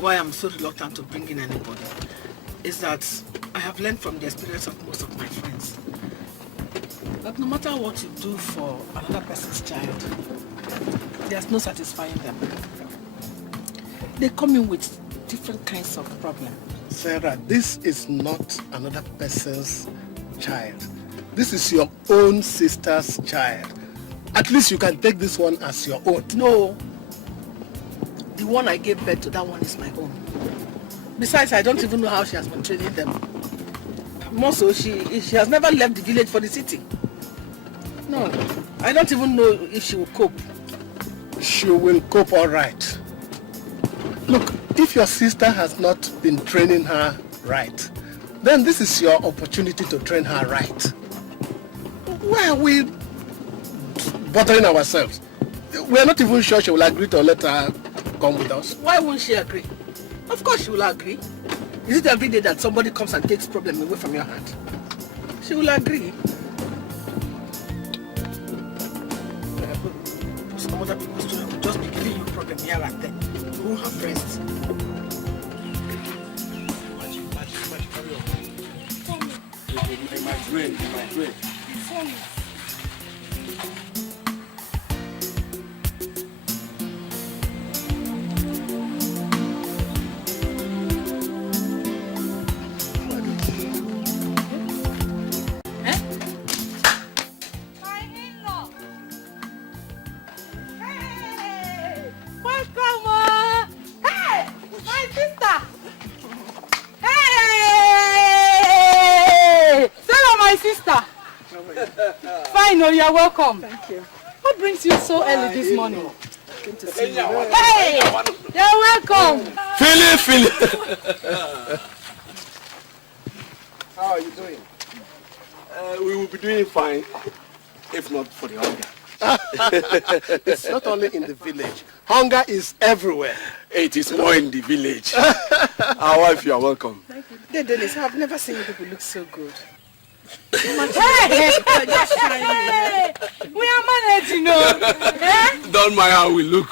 why I'm so reluctant to bring in anybody is that I have learned from the experience of most of my friends that no matter what you do for another person's child, there's no satisfying them. They come in with different kinds of problems. Sarah, this is not another person's child. This is your own sister's child. At least you can take this one as your own. No. The one I gave birth to, that one is my own. Besides, I don't even know how she has been training them. More so, she has never left the village for the city. No, I don't even know if she will cope. She will cope all right. Look, if your sister has not been training her right, then this is your opportunity to train her right. Why are we bothering ourselves? We are not even sure she will agree to let her come with us. Why won't she agree? Of course she will agree. Is it every day that somebody comes and takes problem away from your hand? She will agree. Some other people's children will just be giving you problem here and there. You won't have rest. It might rain, it might rain. You're welcome. Thank you. What brings you so early this morning? Good to see you. Hey! You're welcome. Philly. How are you doing? We will be doing fine, if not for the hunger. It's not only in the village. Hunger is everywhere. It is more in the village. Our wife, you are welcome. Thank you. Dennis, I've never seen you people look so good. Hey! We are managing, Don't mind how we look.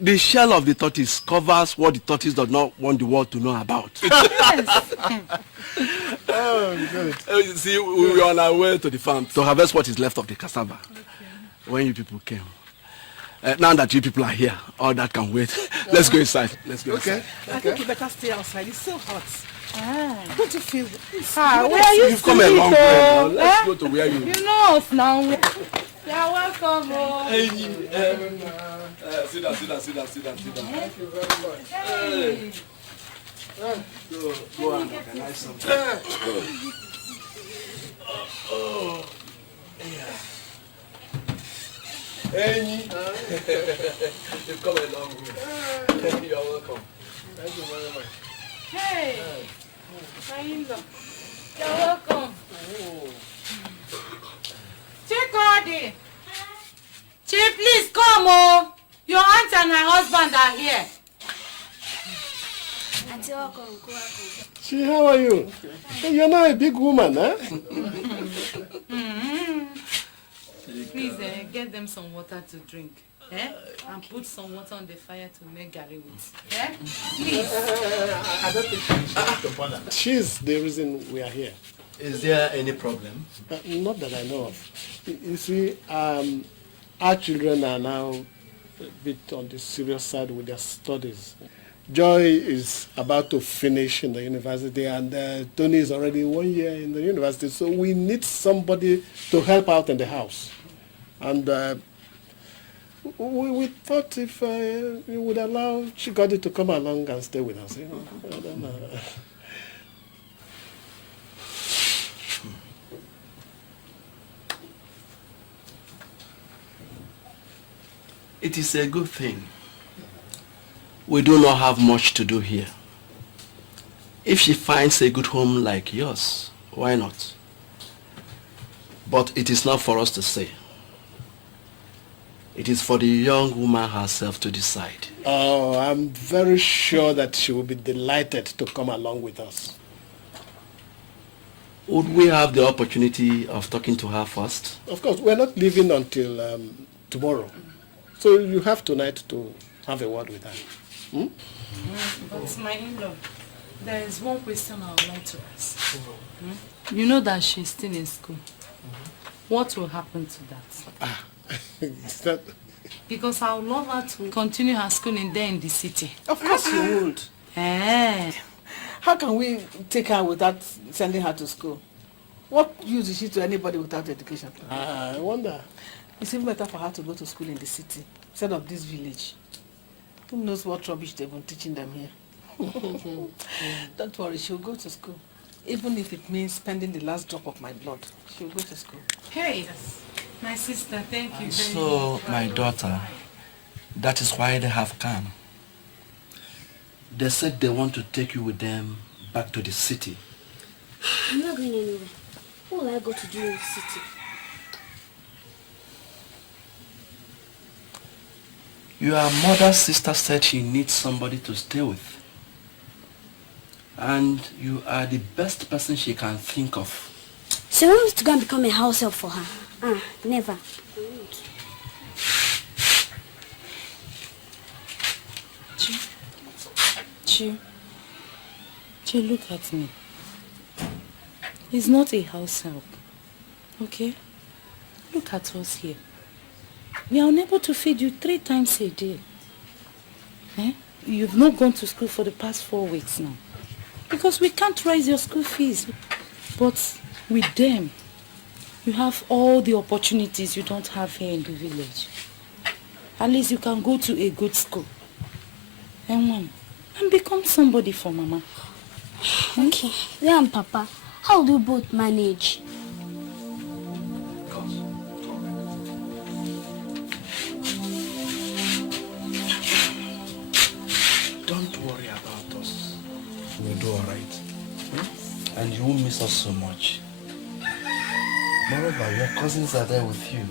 The shell of the tortoise covers what the tortoise does not want the world to know about. Yes. Oh, good. You see, we were on our way to the farm to harvest what is left of the cassava. Okay. When you people came. Now that you people are here, all that can wait. Let's go inside. Let's go inside. I think you better stay outside. It's so hot. Don't you feel this? Where are you? You've come a long way now. Let's go to where you... You know us now. You're welcome. Hey, sit down. Thank you very much. Hey. Go and organize something. Hey, you've come a long way. You're welcome. Thank you very much. Hey. You're welcome. Chikodi. Chief, please come. Your aunt and her husband are here. Chi, how are you? Hey, you're not a big woman, huh? Please get them some water to drink. And put some water on the fire to make garri with. Please. I don't think she's to bother. She's the reason we are here. Is there any problem? Not that I know of. You see, our children are now a bit on the serious side with their studies. Joy is about to finish in the university, and Tony is already 1 year in the university, so we need somebody to help out in the house. And we thought if you would allow Chigodi to come along and stay with us. You know? I don't know. It is a good thing. We do not have much to do here. If she finds a good home like yours, why not? But it is not for us to say. It is for the young woman herself to decide. Oh, I'm very sure that she will be delighted to come along with us. Would we have the opportunity of talking to her first? Of course, we're not leaving until tomorrow. So you have tonight to have a word with her. But my in-law, there is one question I would like to ask. You know that she's still in school. What will happen to that? Is that... Because I would love her to continue her schooling there in the city. Of course you would. Eh. How can we take her without sending her to school? What use is she to anybody without education? I wonder. It's even better for her to go to school in the city instead of this village. Who knows what rubbish they've been teaching them here? Don't worry, she'll go to school. Even if it means spending the last drop of my blood, she'll go to school. Hey, my sister, thank you very much. So, my daughter, that is why they have come. They said they want to take you with them back to the city. I'm not going anywhere. What will I go to do in the city? Your mother's sister said she needs somebody to stay with. And you are the best person she can think of. So you want me to go and become a house help for her? Never. Chi, look at me. He's not a house help. Okay? Look at us here. We are unable to feed you 3 times a day. You've not gone to school for the past 4 weeks now. Because we can't raise your school fees. But with them, you have all the opportunities you don't have here in the village. At least you can go to a good school. And become somebody for Mama. Okay. Yeah, and Papa, how do you both manage? Don't worry about us. We'll do alright. And you won't miss us so much. Moreover, your cousins are there with you.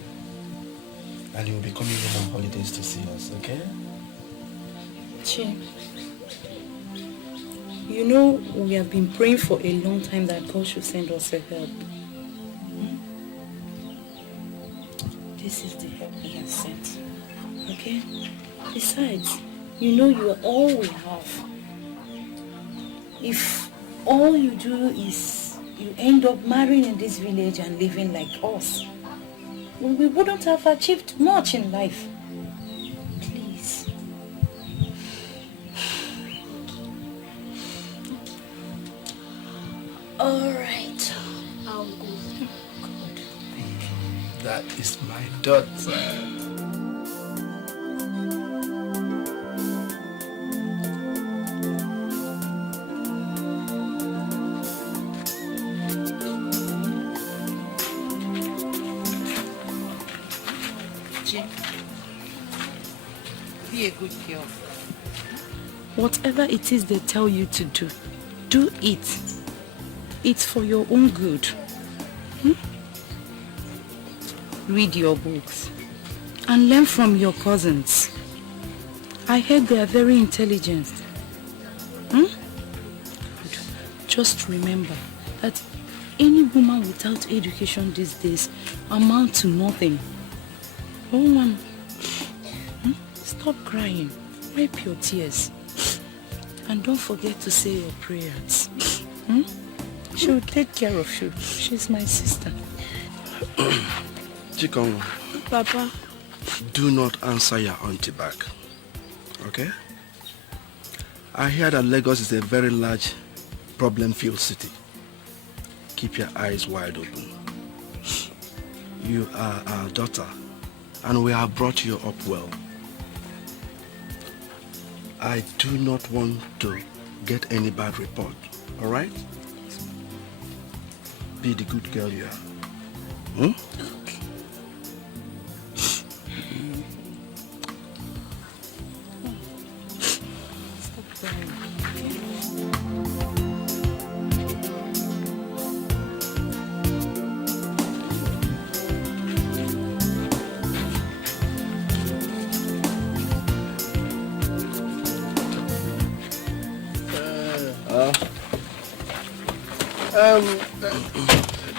And you'll be coming in on holidays to see us, okay? Chi, you know we have been praying for a long time that God should send us a help. This is the help He has sent. Okay? Besides, you know you are all we have. If all you do is you end up marrying in this village and living like us, we wouldn't have achieved much in life. Please. Alright. I'll go. God. That is my daughter. Be a good girl. Whatever it is they tell you to do, do it. It's for your own good. Read your books and learn from your cousins. I heard they are very intelligent. Just remember that any woman without education these days amounts to nothing. Oh, stop crying. Wipe your tears. And don't forget to say your prayers. She will take care of you. She's my sister. Chikong, Papa. do not answer your auntie back. Okay? I hear that Lagos is a very large problem-filled city. Keep your eyes wide open. You are our daughter, and we have brought you up well. I do not want to get any bad report, all right? Be the good girl you are.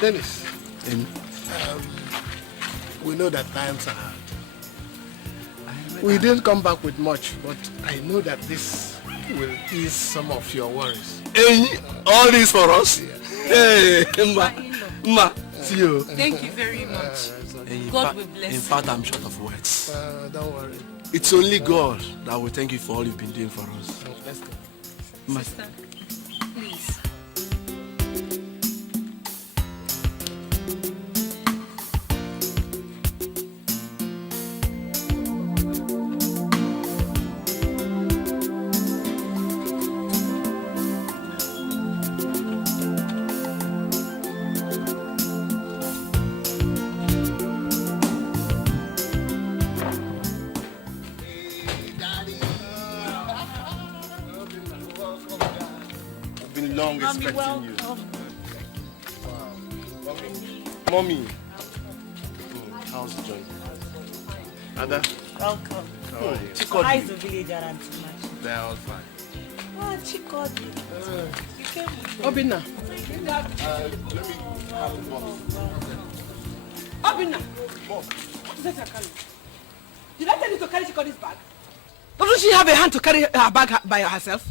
Dennis, we know that times are hard. We didn't come back with much, but I know that this will ease some of your worries. Hey, all this for us? Yeah. Hey, Ma, see you. Thank you very much. God will bless you. In fact, I'm short of words. Don't worry. It's only God that will thank you for all you've been doing for us. Let's go. Ma. Sister, please. Long Mommy, expecting welcome. you. Mommy. How's the joint? Ada? Welcome. How are you? How is the village around tonight? They're all fine. Oh, Chikodi. You came with me. Obina. Let me have the box. Obina. What is that you're carrying? Did I tell you to carry Chiko's bag? Doesn't she have a hand to carry her bag by herself?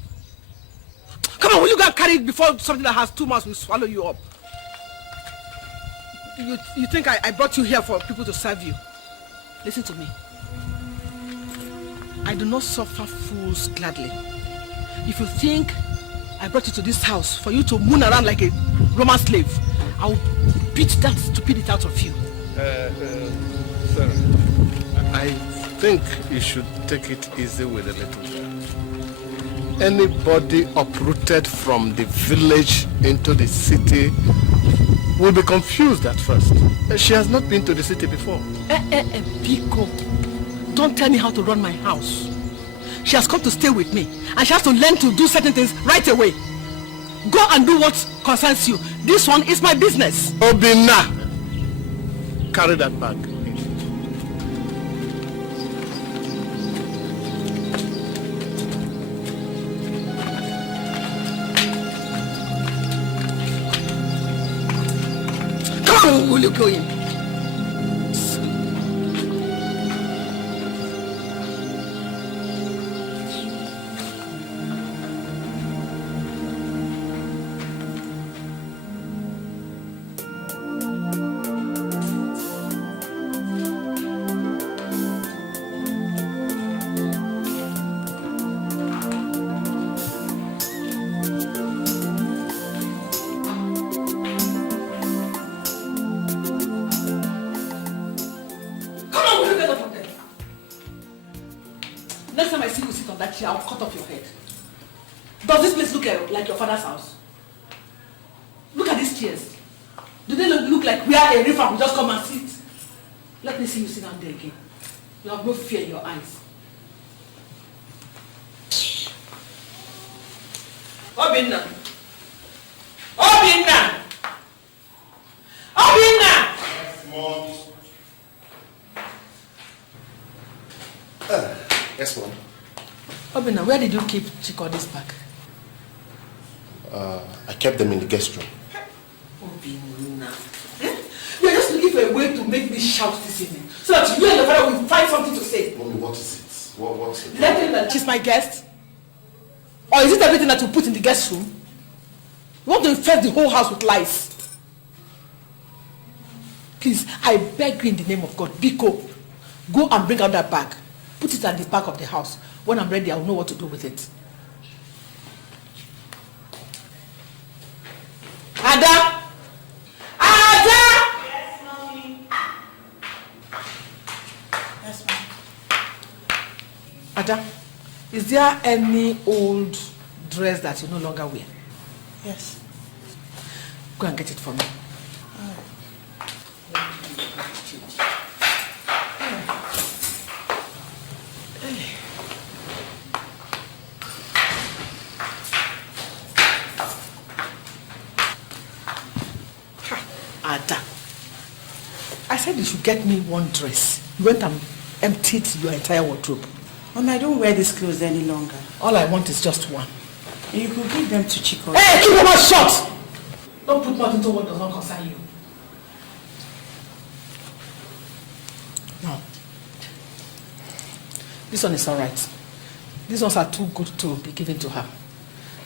Come on, will you go and carry it before something that has 2 mouths will swallow you up? You think I brought you here for people to serve you? Listen to me. I do not suffer fools gladly. If you think I brought you to this house for you to moon around like a Roman slave, I will beat that stupidity out of you. Sir, I think you should take it easy with a little girl. Anybody uprooted from the village into the city will be confused at first. She has not been to the city before. Biko, don't tell me how to run my house. She has come to stay with me, and she has to learn to do certain things right away. Go and do what concerns you. This one is my business. Obina, carry that bag. Come on, will you go in? Next time I see you sit on that chair, I'll cut off your head. Does this place look like your father's house? Look at these chairs. Do they look like we are a river who just come and sit? Let me see you sit down there again. You have no fear in your eyes. Obinna! Obinna! Obinna! Yes, Mom. Obinna, where did you keep Chiko's bag? I kept them in the guest room. Obinna. You're just looking for a way to make me shout this evening, so that you and your father will find something to say. Mommy, what is it? What's it? Did I tell you that she's my guest? Or is it everything that you put in the guest room? You want to infest the whole house with lies? Please, I beg you in the name of God, Biko, go and bring out that bag. Put it at the back of the house. When I'm ready, I'll know what to do with it. Ada! Ada! Yes, Mommy. Yes, Mom. Ada, is there any old dress that you no longer wear? Yes. Go and get it for me. Ada, I said you should get me one dress. You went and emptied your entire wardrobe. Mommy, I don't wear these clothes any longer. All I want is just one. You could give them to Chico. Hey, keep your mouth shut! Don't put mouth into what does not concern you. Now, This one is alright. These ones are too good to be given to her.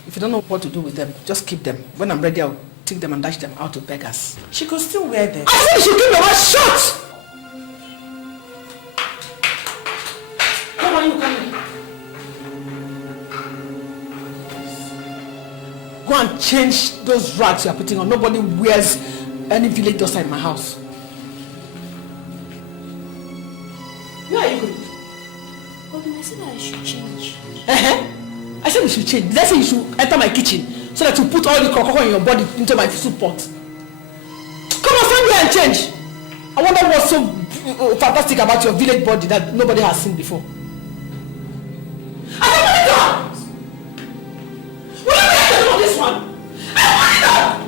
If you don't know what to do with them, just keep them. When I'm ready, I'll take them and dash them out to beggars. She could still wear them. I said you should keep your mouth shut! Come on, you come in. Go and change those rags you are putting on. Nobody wears any village dust in my house. Where are you going? But I said I should change. I said you should change. Did I say you should enter my kitchen so that you put all the crocodile in your body into my soup pot? Come on, stand here and change. I wonder what's so fantastic about your village body that nobody has seen before. I don't want it done! What are you doing on this one? I want it done!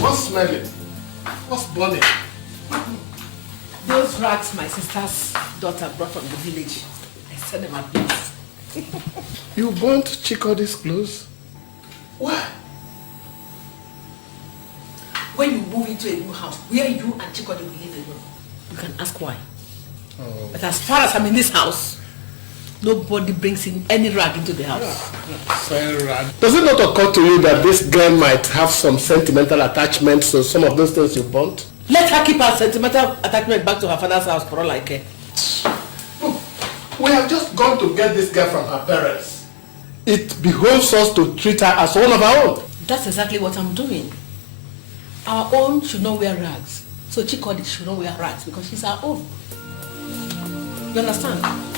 What's smelling? What's burning? Those rags my sister's daughter brought from the village. I sent them at once. You burnt Chikodi's clothes? Why? When you move into a new house, where you and Chikodi will live alone, you can ask why. Oh. But as far as I'm in this house, nobody brings in any rag into the house. Does it not occur to you that this girl might have some sentimental attachments to some of those things you burnt? Let her keep her sentimental attachment back to her father's house for all I care. Look, we have just gone to get this girl from her parents. It behoves us to treat her as one of our own. That's exactly what I'm doing. Our own should not wear rags. So Chikodi should not wear rags because she's our own. You understand?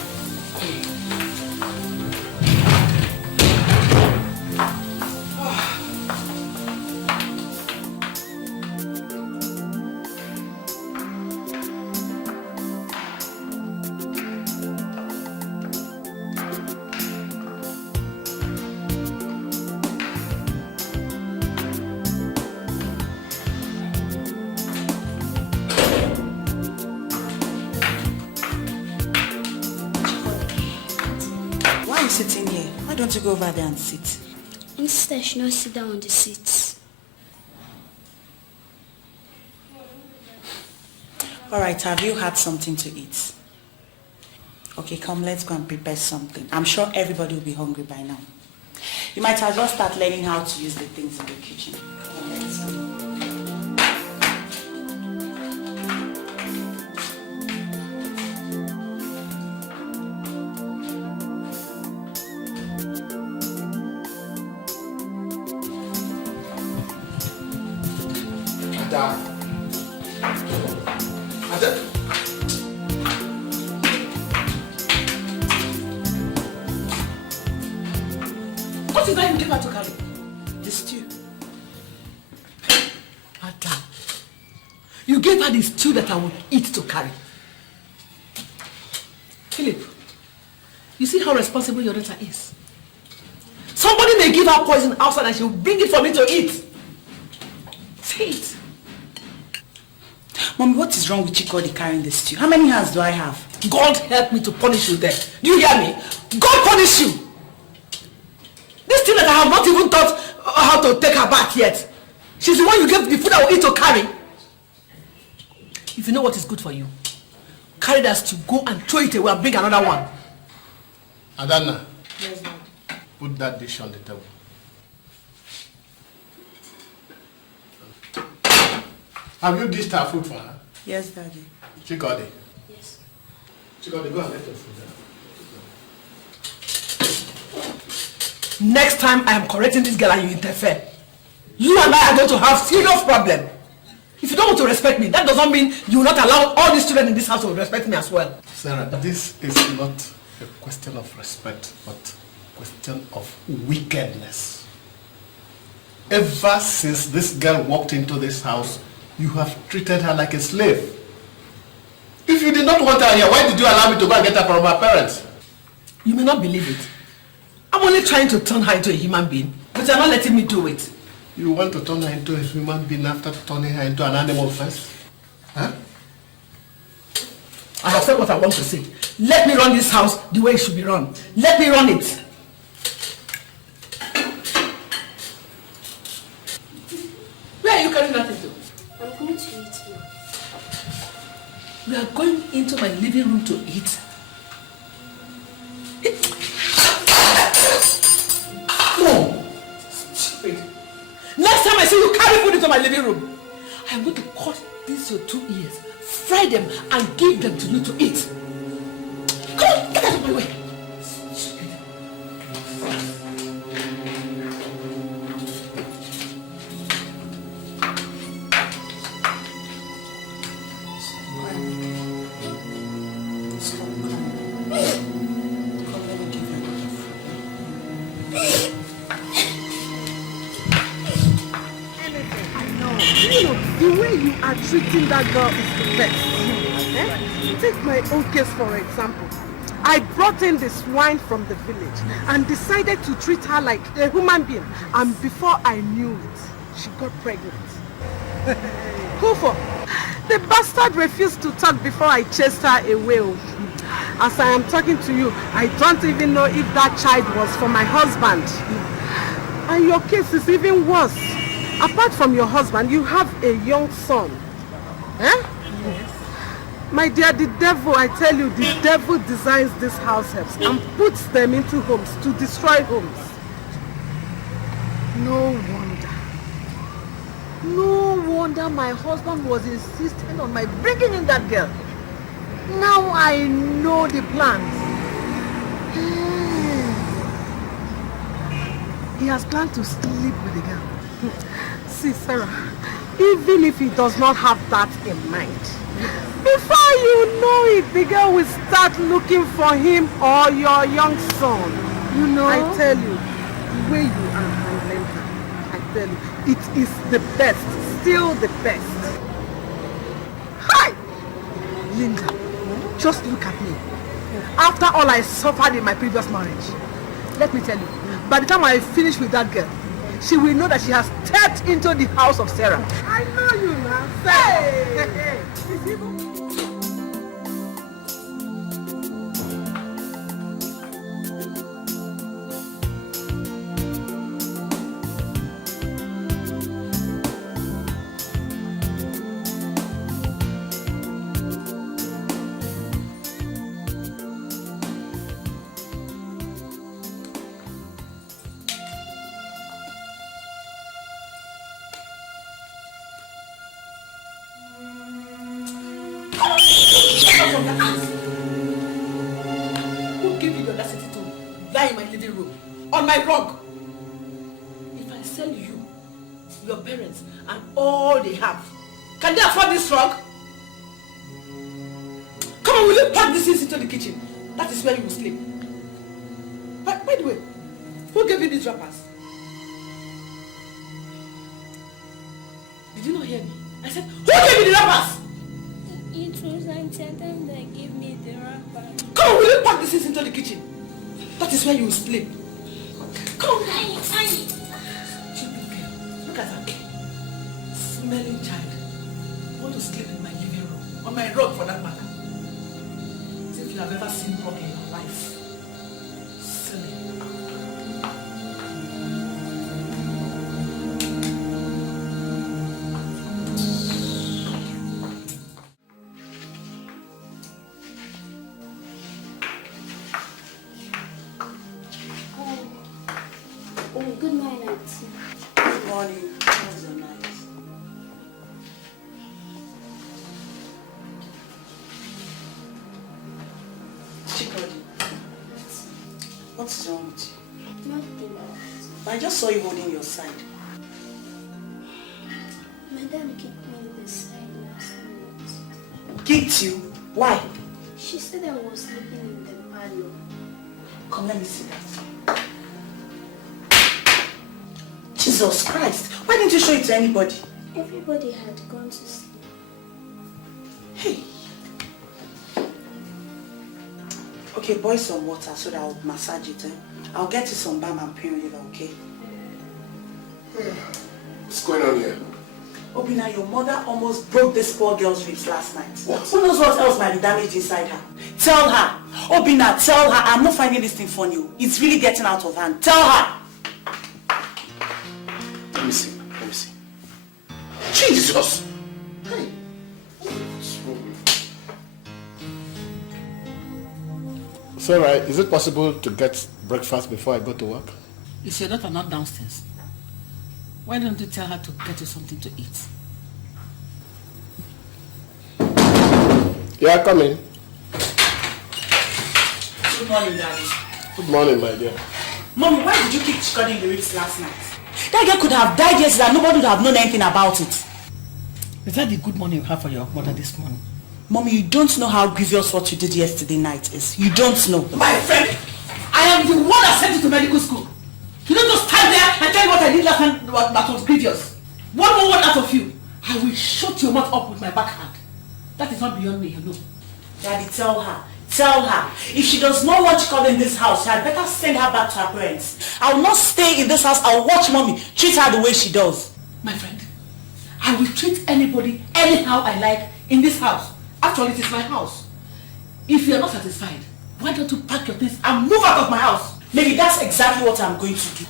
Sitting here. Why don't you go over there and sit? Instead, she not sit down on the seats. Alright, have you had something to eat? Okay, come, let's go and prepare something. I'm sure everybody will be hungry by now. You might as well start learning how to use the things in the kitchen. Come on, let's go. What is that you gave her to carry? The stew. Adam, you gave her the stew that I would eat to carry. Philip, you see how responsible your daughter is? Somebody may give her poison outside and she'll bring it for me to eat. Say it. Mommy, what is wrong with Chikodi carrying the stew? How many hands do I have? God help me to punish you there. Do you hear me? God punish you. This thing that I have not even taught how to take her back yet. She's the one you gave the food I will eat to carry. If you know what is good for you, carried us to go and throw it away and bring another one. Adana. Yes, Lord. Put that dish on the table. Have you dished her food for her? Yes, Daddy. Chikodi. Yes. Chikodi, go and let your food down. Next time I am correcting this girl and you interfere, you and I are going to have serious problem. If you don't want to respect me, that doesn't mean you will not allow all these children in this house to respect me as well. Sarah, this is not a question of respect, but a question of wickedness. Ever since this girl walked into this house, you have treated her like a slave. If you did not want her here, why did you allow me to go and get her from her parents? You may not believe it. I'm only trying to turn her into a human being, but you're not letting me do it. You want to turn her into a human being after turning her into an animal first? Huh? I have said what I want to say. Let me run this house the way it should be run. Let me run it. Where are you carrying that into? I'm going to eat now. We are going into my living room to eat. No! Stupid. Next time I see you carry food into my living room, I'm going to cut these your 2 ears, fry them, and give them to you to eat. Come on, get out of my way. Stupid. The way you are treating that girl is the best. Eh? Take my own case for example. I brought in this swine from the village and decided to treat her like a human being. And before I knew it, she got pregnant. Who for? The bastard refused to talk before I chased her away. As I am talking to you, I don't even know if that child was for my husband. And your case is even worse. Apart from your husband, you have a young son. Eh? Yes. My dear, the devil, I tell you, the devil designs these house helps and puts them into homes to destroy homes. No wonder my husband was insisting on my bringing in that girl. Now I know the plans. He has planned to sleep with the girl. See, Sarah, even if he does not have that in mind, before you know it, the girl will start looking for him or your young son. You know? I tell you, the way you are handling her, I tell you, it is the best, still the best. Hi! Linda, just look at me. After all I suffered in my previous marriage, let me tell you, by the time I finish with that girl, she will know that she has stepped into the house of Sarah. I know you now. Hey! Who gave you the audacity to lie in my living room, on my rug? If I sell you, your parents, and all they have, can they afford this rug? Come on, will you pack this into the kitchen? That is where you will sleep. By the way, who gave you these wrappers? Did you not hear me? I said, who gave you the wrappers? It was Auntie Adam that gave me the wrapper. Come on, will you pack this into the kitchen? That is where you will sleep. Come on. Stupid girl. Look at her. Smelling child. Want to sleep in my living room. On my rug for that matter. As if you have ever seen rug in your life. Silly. What's wrong with you? Nothing. I just saw you holding your side. Madam kicked me in the side last night. Kicked you? Why? She said I was sleeping in the parlor. Come, let me see that. Jesus Christ! Why didn't you show it to anybody? Everybody had gone to sleep. Hey. Okay, boil some water so that I'll massage it. I'll get you some balm and pain reliever, okay? What's going on here? Obina, your mother almost broke this poor girl's ribs last night. What? Who knows what else might be damaged inside her? Tell her. Obina, tell her. I'm not finding this thing funny. It's really getting out of hand. Tell her. Let me see. Jesus! Hey! What's wrong with you? Sarah, is it possible to get breakfast before I go to work? Is your daughter not downstairs? Why don't you tell her to get you something to eat? Yeah, come in. Good morning, Daddy. Good morning, my dear. Mommy, why did you keep chiconing the ribs last night? That girl could have died yesterday and nobody would have known anything about it. Is that the good morning you have for your mother this morning? Mommy, you don't know how grievous what you did yesterday night is. You don't know. My friend, I am the one that sent you to medical school. You don't just stand there and tell me what I did last time that was grievous. One more word out of you, I will shut your mouth up with my backhand. That is not beyond me, you know. Daddy, tell her. Tell her. If she does not want Chikodi in this house, she had better send her back to her parents. I will not stay in this house. I will watch Mommy treat her the way she does. My friend, I will treat anybody anyhow I like in this house. After all, it is my house. If you are not satisfied, why don't you pack your things and move out of my house? Maybe that's exactly what I'm going to do.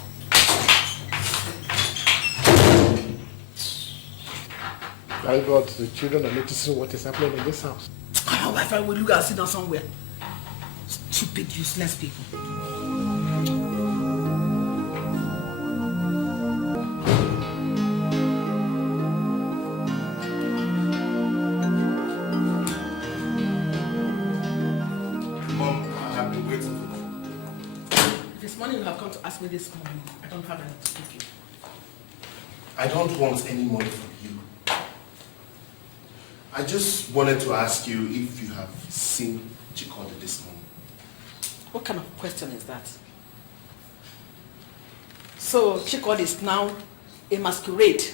Thank God the children are noticing what is happening in this house. My friend will look and sit down somewhere. Stupid, useless people. You have come to ask me this morning. I don't have anything to give you. I don't want any money from you. I just wanted to ask you if you have seen Chikodi this morning. What kind of question is that? So Chikodi is now a masquerade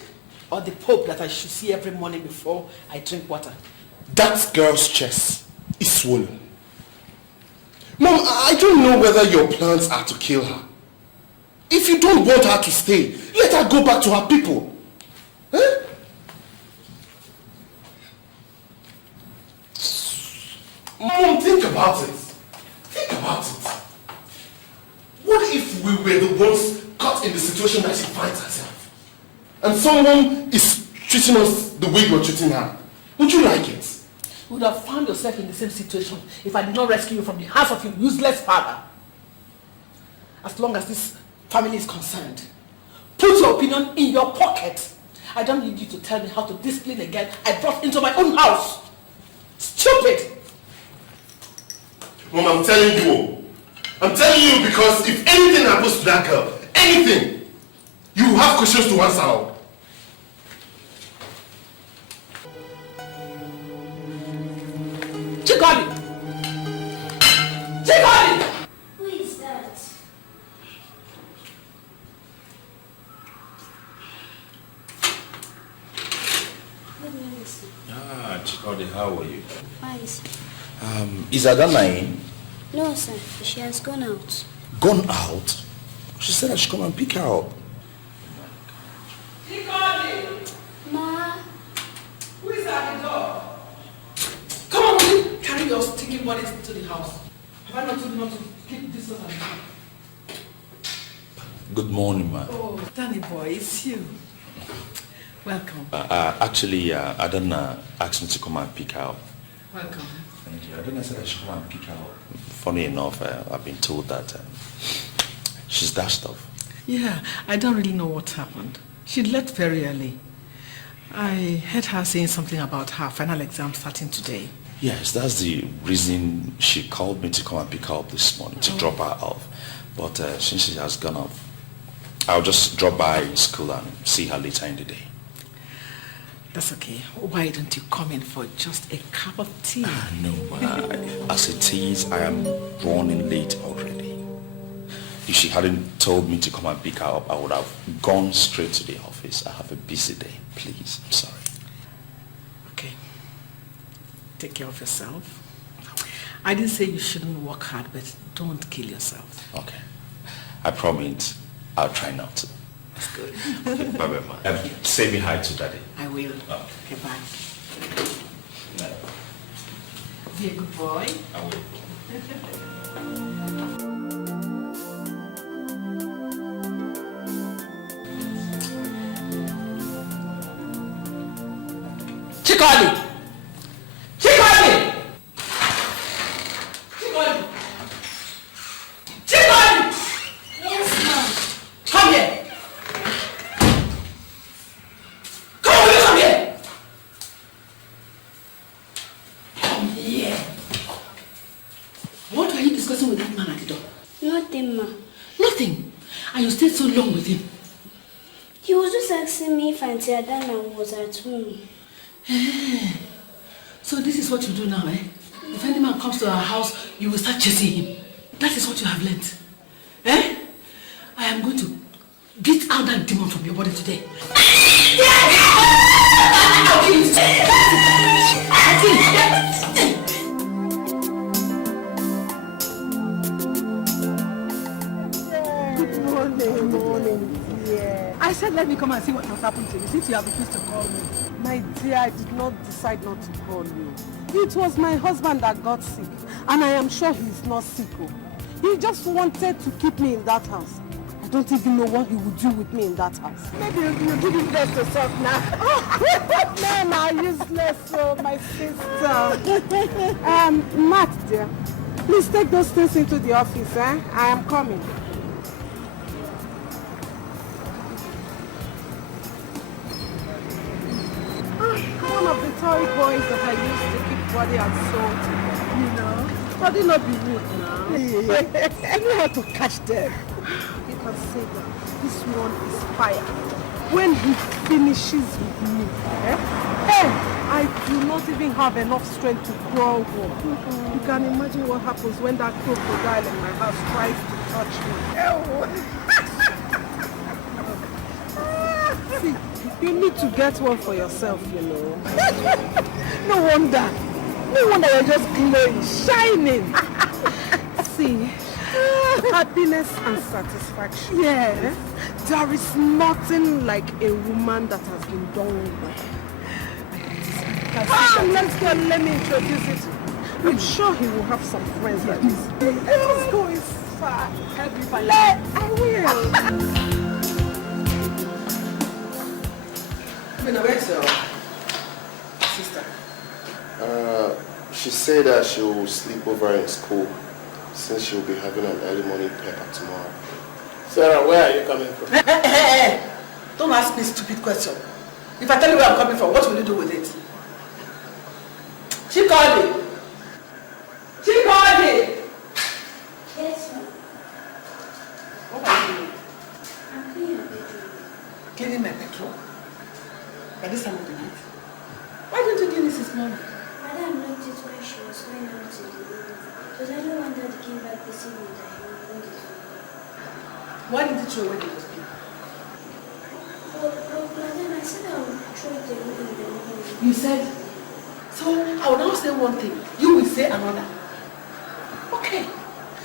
or the Pope that I should see every morning before I drink water? That girl's chest is swollen. Mom, I don't know whether your plans are to kill her. If you don't want her to stay, let her go back to her people. Eh? Mom, think about it. Think about it. What if we were the ones caught in the situation that she finds herself? And someone is treating us the way you're treating her? Would you like it? You would have found yourself in the same situation if I did not rescue you from the hands of your useless father. As long as this family is concerned, put your opinion in your pocket. I don't need you to tell me how to discipline a girl I brought into my own house. Stupid! Mom, I'm telling you. I'm telling you because if anything happens to that girl, anything, you have questions to answer. Chikodi! Chikodi! Who is that? Good morning, sir. Ah, Chikodi, how are you? Fine, sir. Is Adana in? No, sir. She has gone out. Gone out? She said I should come and pick her up. Chikodi! Ma. Who is at the door? Come on, will you carry your stinking bodies into the house? Have I not told you not to keep this up and down? Good morning, ma. Oh, Danny boy, it's you. Welcome. Actually, Adana asked me to come and pick her up. Welcome. Thank you. Adana said I should come and pick her up. Funny enough, I've been told that she's dashed off. Yeah, I don't really know what happened. She left very early. I heard her saying something about her final exam starting today. Yes, that's the reason she called me to come and pick her up this morning, to drop her off. But since she has gone off, I'll just drop by in school and see her later in the day. That's okay. Why don't you come in for just a cup of tea? No, as it is, I am running late already. If she hadn't told me to come and pick her up, I would have gone straight to the office. I have a busy day. Please, I'm sorry. Okay. Take care of yourself. I didn't say you shouldn't work hard, but don't kill yourself. Okay. I promise I'll try not to. That's good. Okay, bye-bye, ma. Say me hi to Daddy. I will. Okay, bye. Be a good boy. I will. Chikoli! Chikoli! Chikoli! Chikoli! Yes, ma'am. Come here! Come on, will you come here? Come here. What are you discussing with that man at the door? Nothing, ma. Nothing. And you stayed so long with him. He was just asking me if Auntie Adana was at home. So this is what you do now, eh? If any man comes to our house, you will start chasing him. That is what you have learnt. Eh? I am going to beat out that demon from your body today. Good morning, dear. I said let me come and see what has happened to you since you have refused to call me. My dear, I did not decide not to call you. It was my husband that got sick, and I am sure he is not sick. He just wanted to keep me in that house. I don't even know what he would do with me in that house. Maybe you give him less to talk now. Men are useless, so my sister. Matt, dear, please take those things into the office, eh? I am coming. One of the toy boys that I used to keep body and soul to, you know. Body not be rude now. I know how to catch them. You can say that this one is fire. When he finishes with me, hey, I do not even have enough strength to crawl home. You can imagine what happens when that crocodile in my house tries to touch me. See, you need to get one for yourself, you know. No wonder you're just glowing, shining. See, happiness and satisfaction. Yes. There is nothing like a woman that has been done well. Let's go, let me introduce you to him. I'm sure he will have some friends like this. Let's go is far. I will. Where's your sister? She said that she will sleep over in school since she will be having an early morning paper tomorrow. Sarah, where are you coming from? Hey. Don't ask me a stupid question. If I tell you where I'm coming from, what will you do with it? Chikoli! Chikoli! Yes, ma'am. What are you doing? I'm cleaning your bedroom. Cleaning my bedroom? By this time of the night? Why didn't you clean this morning? Madam looked it when she was going out to the room. Because I don't want that he came back this evening that he opened it for me. Why did you throw away the dustbin? But madam, I said I would throw it away in the morning. You said? So I will now say one thing, you will say another. Okay.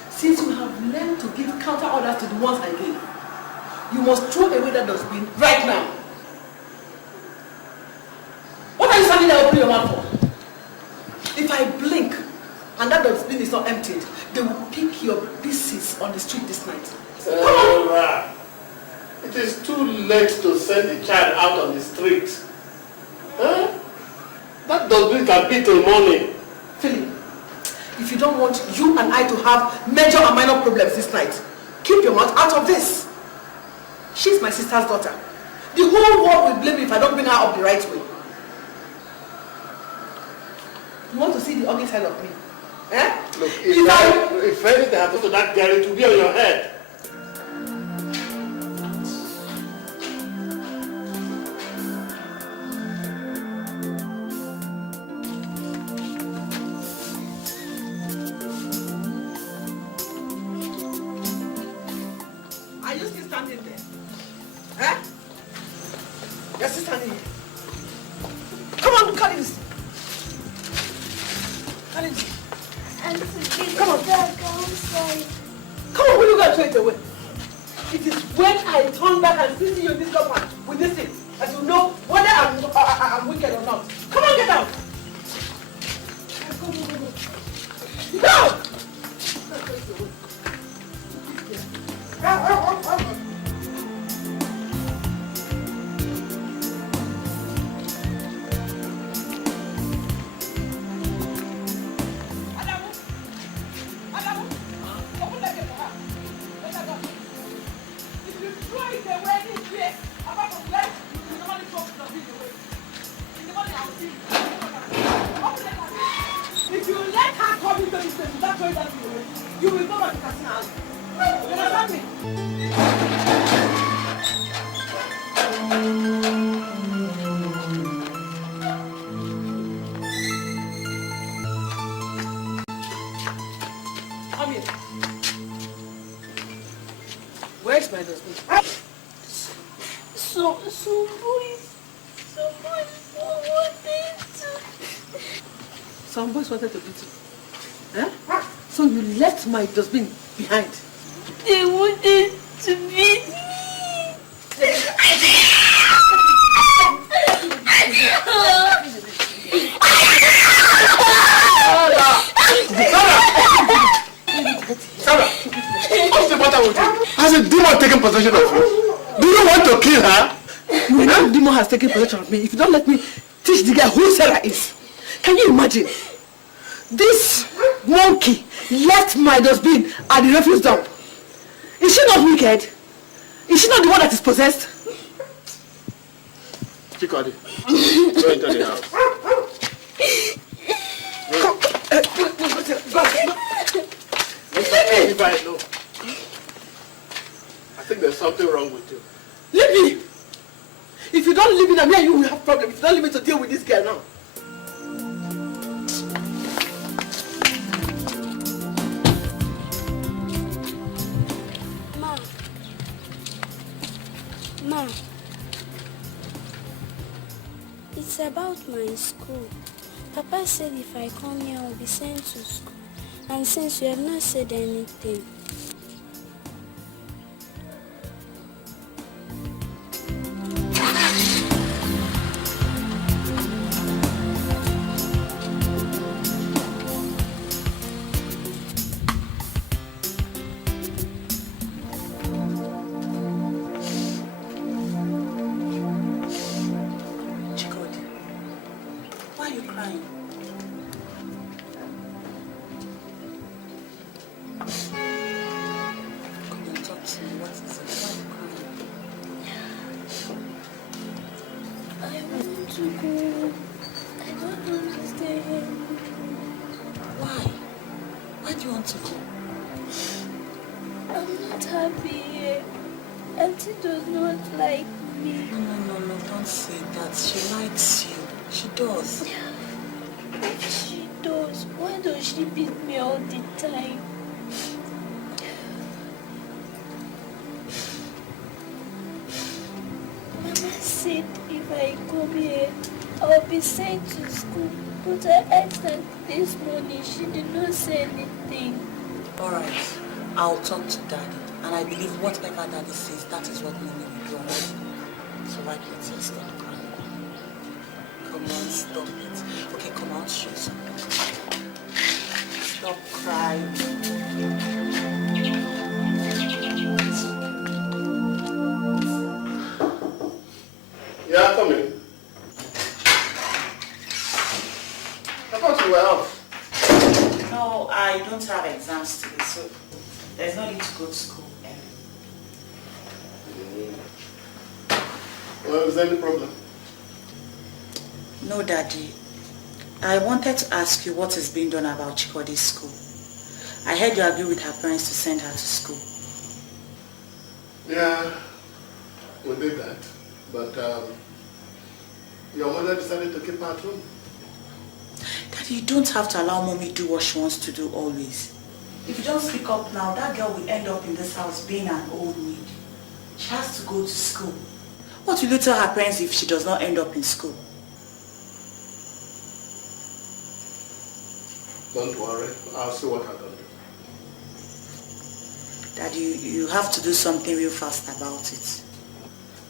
Since you have learned to give counter orders to the ones I gave, you must throw away that dustbin right now. What are you standing there opening your mouth for? If I blink and that dustbin is not emptied, they will pick your pieces on the street this night. Sarah, it is too late to send the child out on the street. Huh? That dustbin can be till morning. Philip, if you don't want you and I to have major and minor problems this night, keep your mouth out of this. She's my sister's daughter. The whole world will blame me if I don't bring her up the right way. You want to see the ugly side of me? Eh? Look, if anything happens to that girl, it will be on your head. on, carry this. Carry this. Come on. I'm sorry. Come on, will you go and throw it away? It is when I turn back and see you in this compound with this thing, as you know whether I'm wicked or not. Come on, get out. No! If you let her come into this place without throwing that thing away, you will go back to Casino House. You understand me? Come here. Where's my husband? Some boys wanted to beat you. Eh? So you left my dustbin behind. They wanted to beat me. Sarah! What's the matter with you? Has a demon taken possession of you? Do you want to kill her? You know the demon has taken possession of me. If you don't let me teach the girl who Sarah is. Can you imagine? This monkey left my dustbin at the refuse dump. Is she not wicked? Is she not the one that is possessed? Chikodi, go into the house. Come, If I know. I think there's something wrong with you. Leave me! If you don't leave me, then me and you will have problems. If you don't leave me to deal with this girl now. Ma, it's about my school. Papa said if I come here, I'll be sent to school. And since you have not said anything, sent to school, but I asked her this morning, she did not say anything. Alright, I'll talk to Daddy, and I believe whatever Daddy says, that is what Mommy will do. So why can't you stop crying? Come on, stop it. Okay, come on, show something. Stop crying. Yeah, come in. No, I don't have exams today, so there's no need to go to school. Well, is there any problem? No, Daddy. I wanted to ask you what is being done about Chikodi's school. I heard you agree with her parents to send her to school. Yeah, we did that. But your mother decided to keep her at home. Daddy, you don't have to allow Mommy do what she wants to do always. If you don't speak up now, that girl will end up in this house being an old maid. She has to go to school. What will you tell her parents if she does not end up in school? Don't worry. I'll see what I can do. Daddy, you have to do something real fast about it.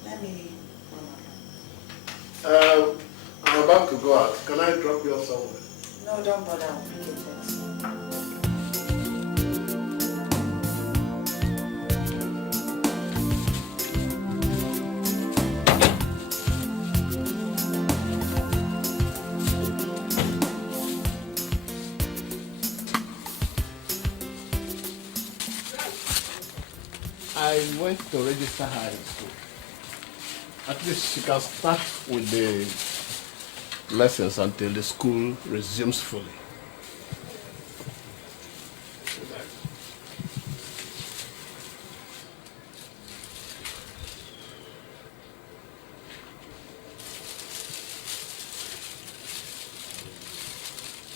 Let me... I'm about to go out. Can I drop you off somewhere? No, don't bother. I'll bring it first. I went to register her in school. At least she can start with the lessons until the school resumes fully.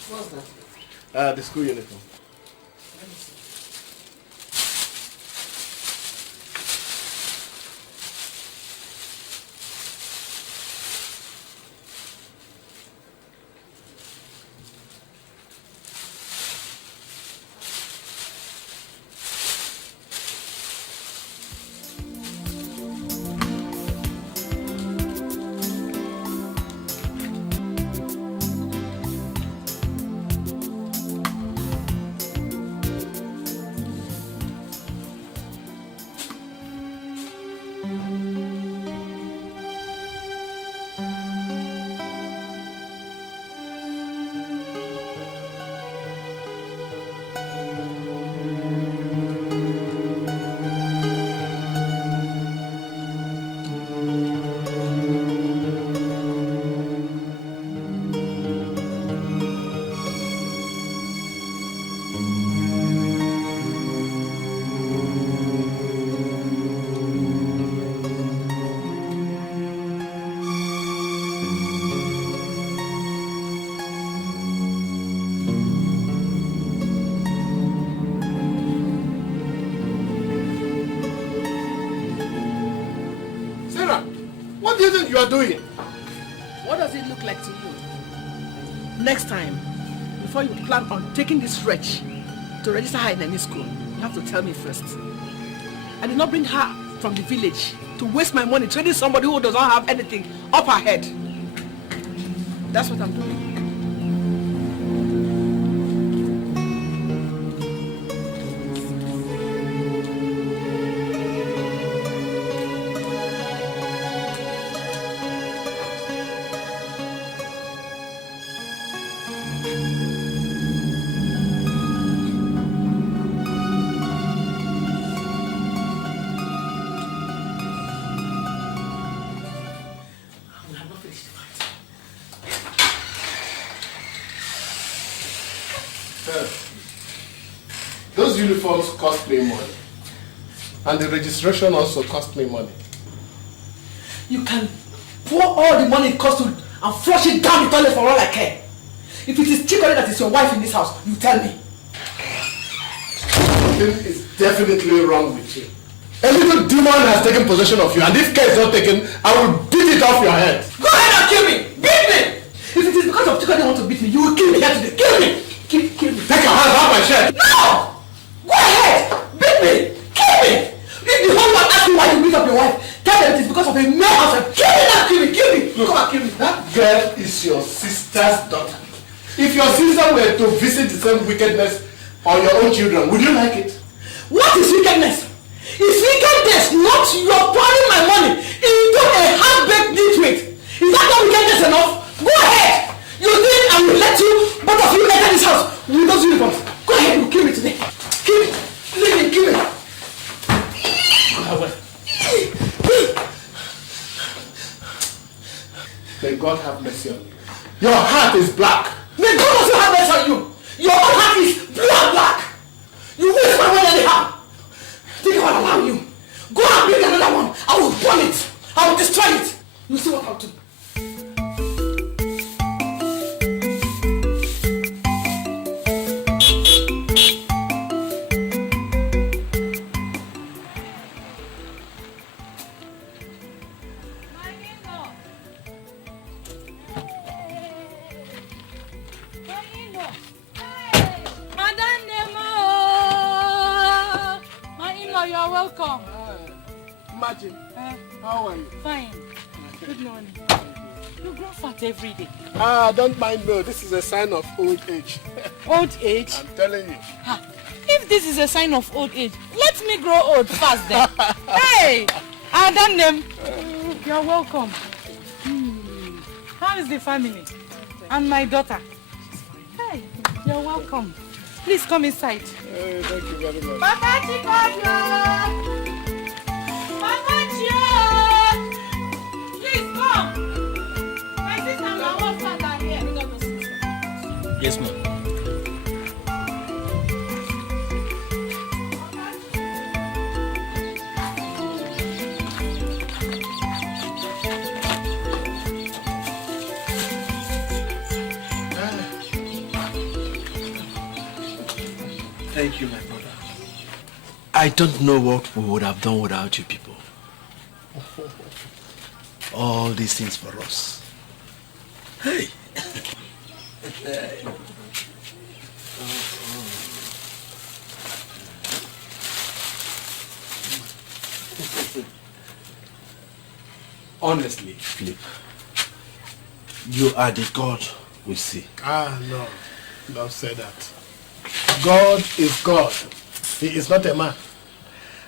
What's that? The school uniform. Let me see. What do you think you are doing? What does it look like to you? Next time, before you plan on taking this wretch to register her in any school, you have to tell me first. I did not bring her from the village to waste my money training somebody who does not have anything up her head. That's what I'm doing. Those uniforms cost me money. And the registration also cost me money. You can pour all the money it costs to and flush it down the toilet for all I care. If it is Chicory that is your wife in this house, you tell me. Something is definitely wrong with you. A little demon has taken possession of you, and if care is not taken, I will beat it off your head. Go ahead and kill me! Beat me! If it is because of Chicory you want to beat me, you will kill me here today. Kill me! Kill me. Take your hands off my shirt! No! Go ahead! Beat me! Kill me! If the whole world asks you why you beat up your wife, tell them it is because of a male husband. Kill me now! Kill me! Kill me! Look, come and kill me. That girl is your sister's daughter. If your sister were to visit the same wickedness on your own children, would you like it? What is wickedness? It's wickedness, not your pouring my money into a half-baked nitwit. Is that not wickedness enough? Go ahead! You think I will let you, both of you, enter this house with those uniforms? Go ahead, you kill me today. Kill me. Leave me, kill me. May God have mercy on you. Your heart is black. May God also have mercy on you. Your own heart is black. You waste my money anyhow. Think I will allow you. Go and bring another one. I will burn it. I will destroy it. You see what I'll do. You're welcome. Imagine. How are you? Fine. Good morning. You grow fat every day. Don't mind me. This is a sign of old age. Old age? I'm telling you. If this is a sign of old age, let me grow old fast then. Hey! I done them. You're welcome. How is the family? And my daughter? Hey, you're welcome. Please come inside. Hey, thank you very much. Papa Chikodio! Papa Chio! Please come. My sister and my husband are here. Yes, ma'am. Thank you, my brother. I don't know what we would have done without you people. All these things for us. Hey! Honestly, Philip, you are the God we see. No. Don't say that. God is God. He is not a man.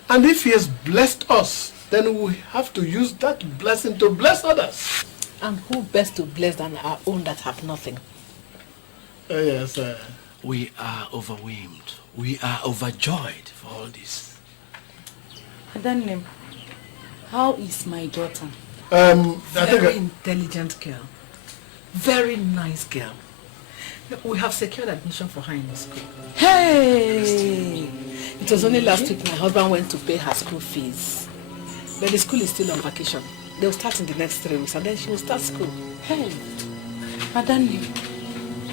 And if he has blessed us, then we have to use that blessing to bless others. And who best to bless than our own that have nothing? Yes, We are overwhelmed. We are overjoyed for all this. Adanem, how is my daughter? Very intelligent girl. Very nice girl. We have secured admission for her in the school. Hey! It was only last week my husband went to pay her school fees. But the school is still on vacation. They'll start in the next 3 weeks and then she will start school. Hey! Adanem,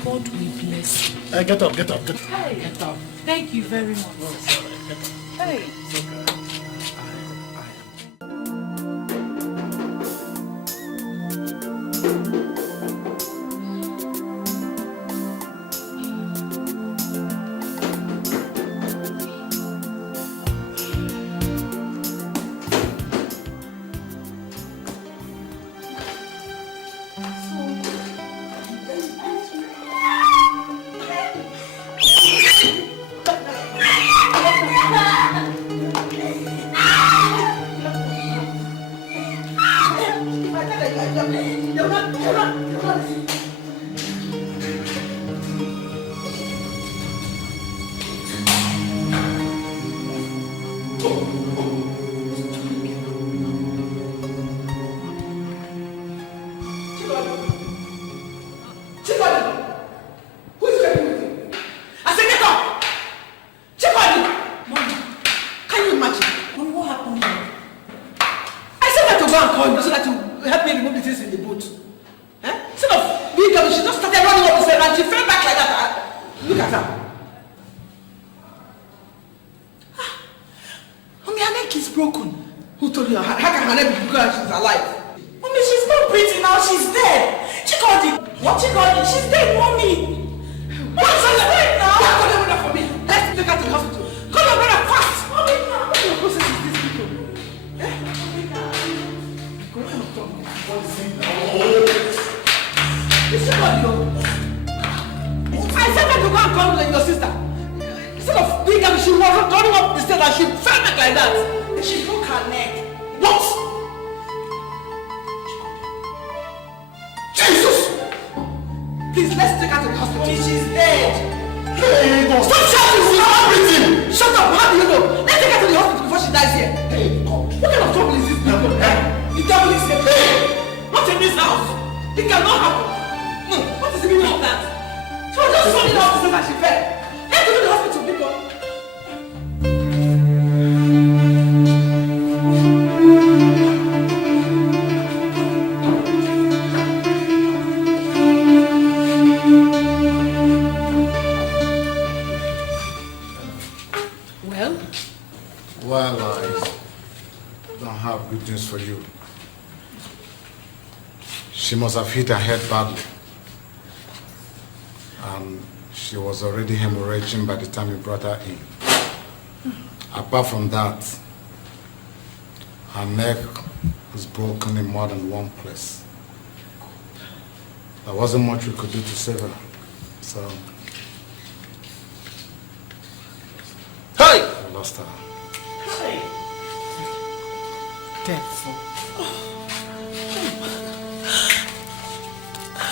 God will bless you. Get up. Hey! Get up. Thank you very much. Hey! She must have hit her head badly. And she was already hemorrhaging by the time you brought her in. Apart from that, Her neck was broken in more than one place. There wasn't much we could do to save her. So, Hey! I lost her. Hey! Devil.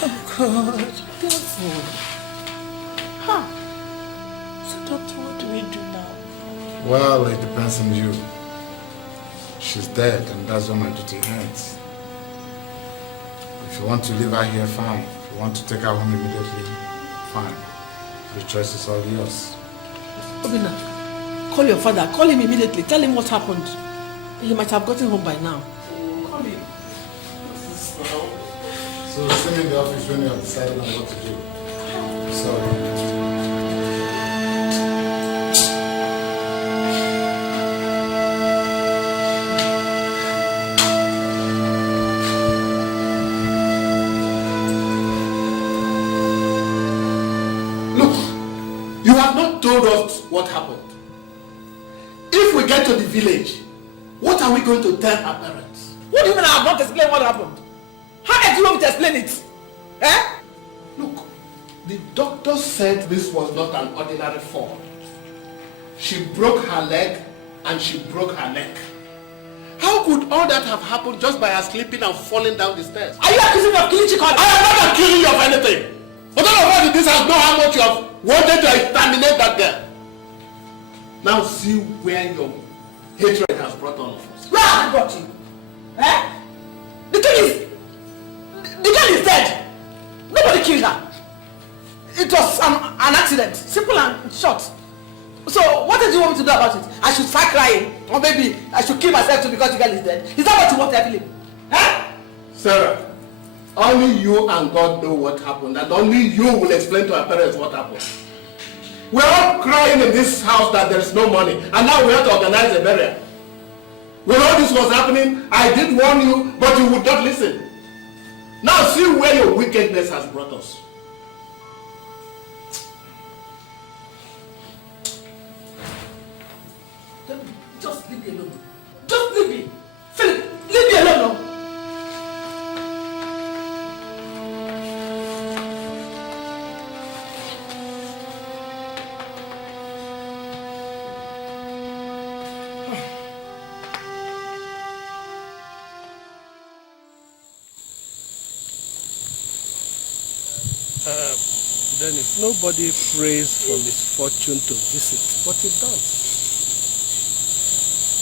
Oh God, devil. Huh. So doctor, what do we do now? Well, it depends on you. She's dead, and that's where my duty ends. If you want to leave her here, fine. If you want to take her home immediately, fine. The choice is all yours. Obina, call your father. Call him immediately. Tell him what happened. He might have gotten home by now. Call him. So see me in the office when you have decided on what to do. Sorry. You have not told us what happened. If we get to the village, what are we going to tell our parents? What do you mean I have not explained what happened? How did you want me to explain it? Eh? Look, the doctor said this was not an ordinary fall. She broke her leg and she broke her neck. How could all that have happened just by her slipping and falling down the stairs? Are you accusing me of killing Chikon? I am not accusing you of anything. But all of us in this house know how much you have wanted to exterminate that girl. Now see where your hatred has brought all of us. Where has it brought you? Eh? The thing is, the girl is dead. Nobody killed her. It was an accident. Simple and short. So what did you want me to do about it? I should start crying? Or maybe I should kill myself too because the girl is dead? Is that what you want, Philip? Eh? Sarah, only you and God know what happened, and only you will explain to our parents what happened. We're all crying in this house that there is no money, and now we have to organize a burial. When all this was happening, I did warn you, but you would not listen. Now see where your wickedness has brought us. Just leave me alone. Just leave me. Philip, leave me alone now. Dennis, nobody prays for misfortune to visit, but it does.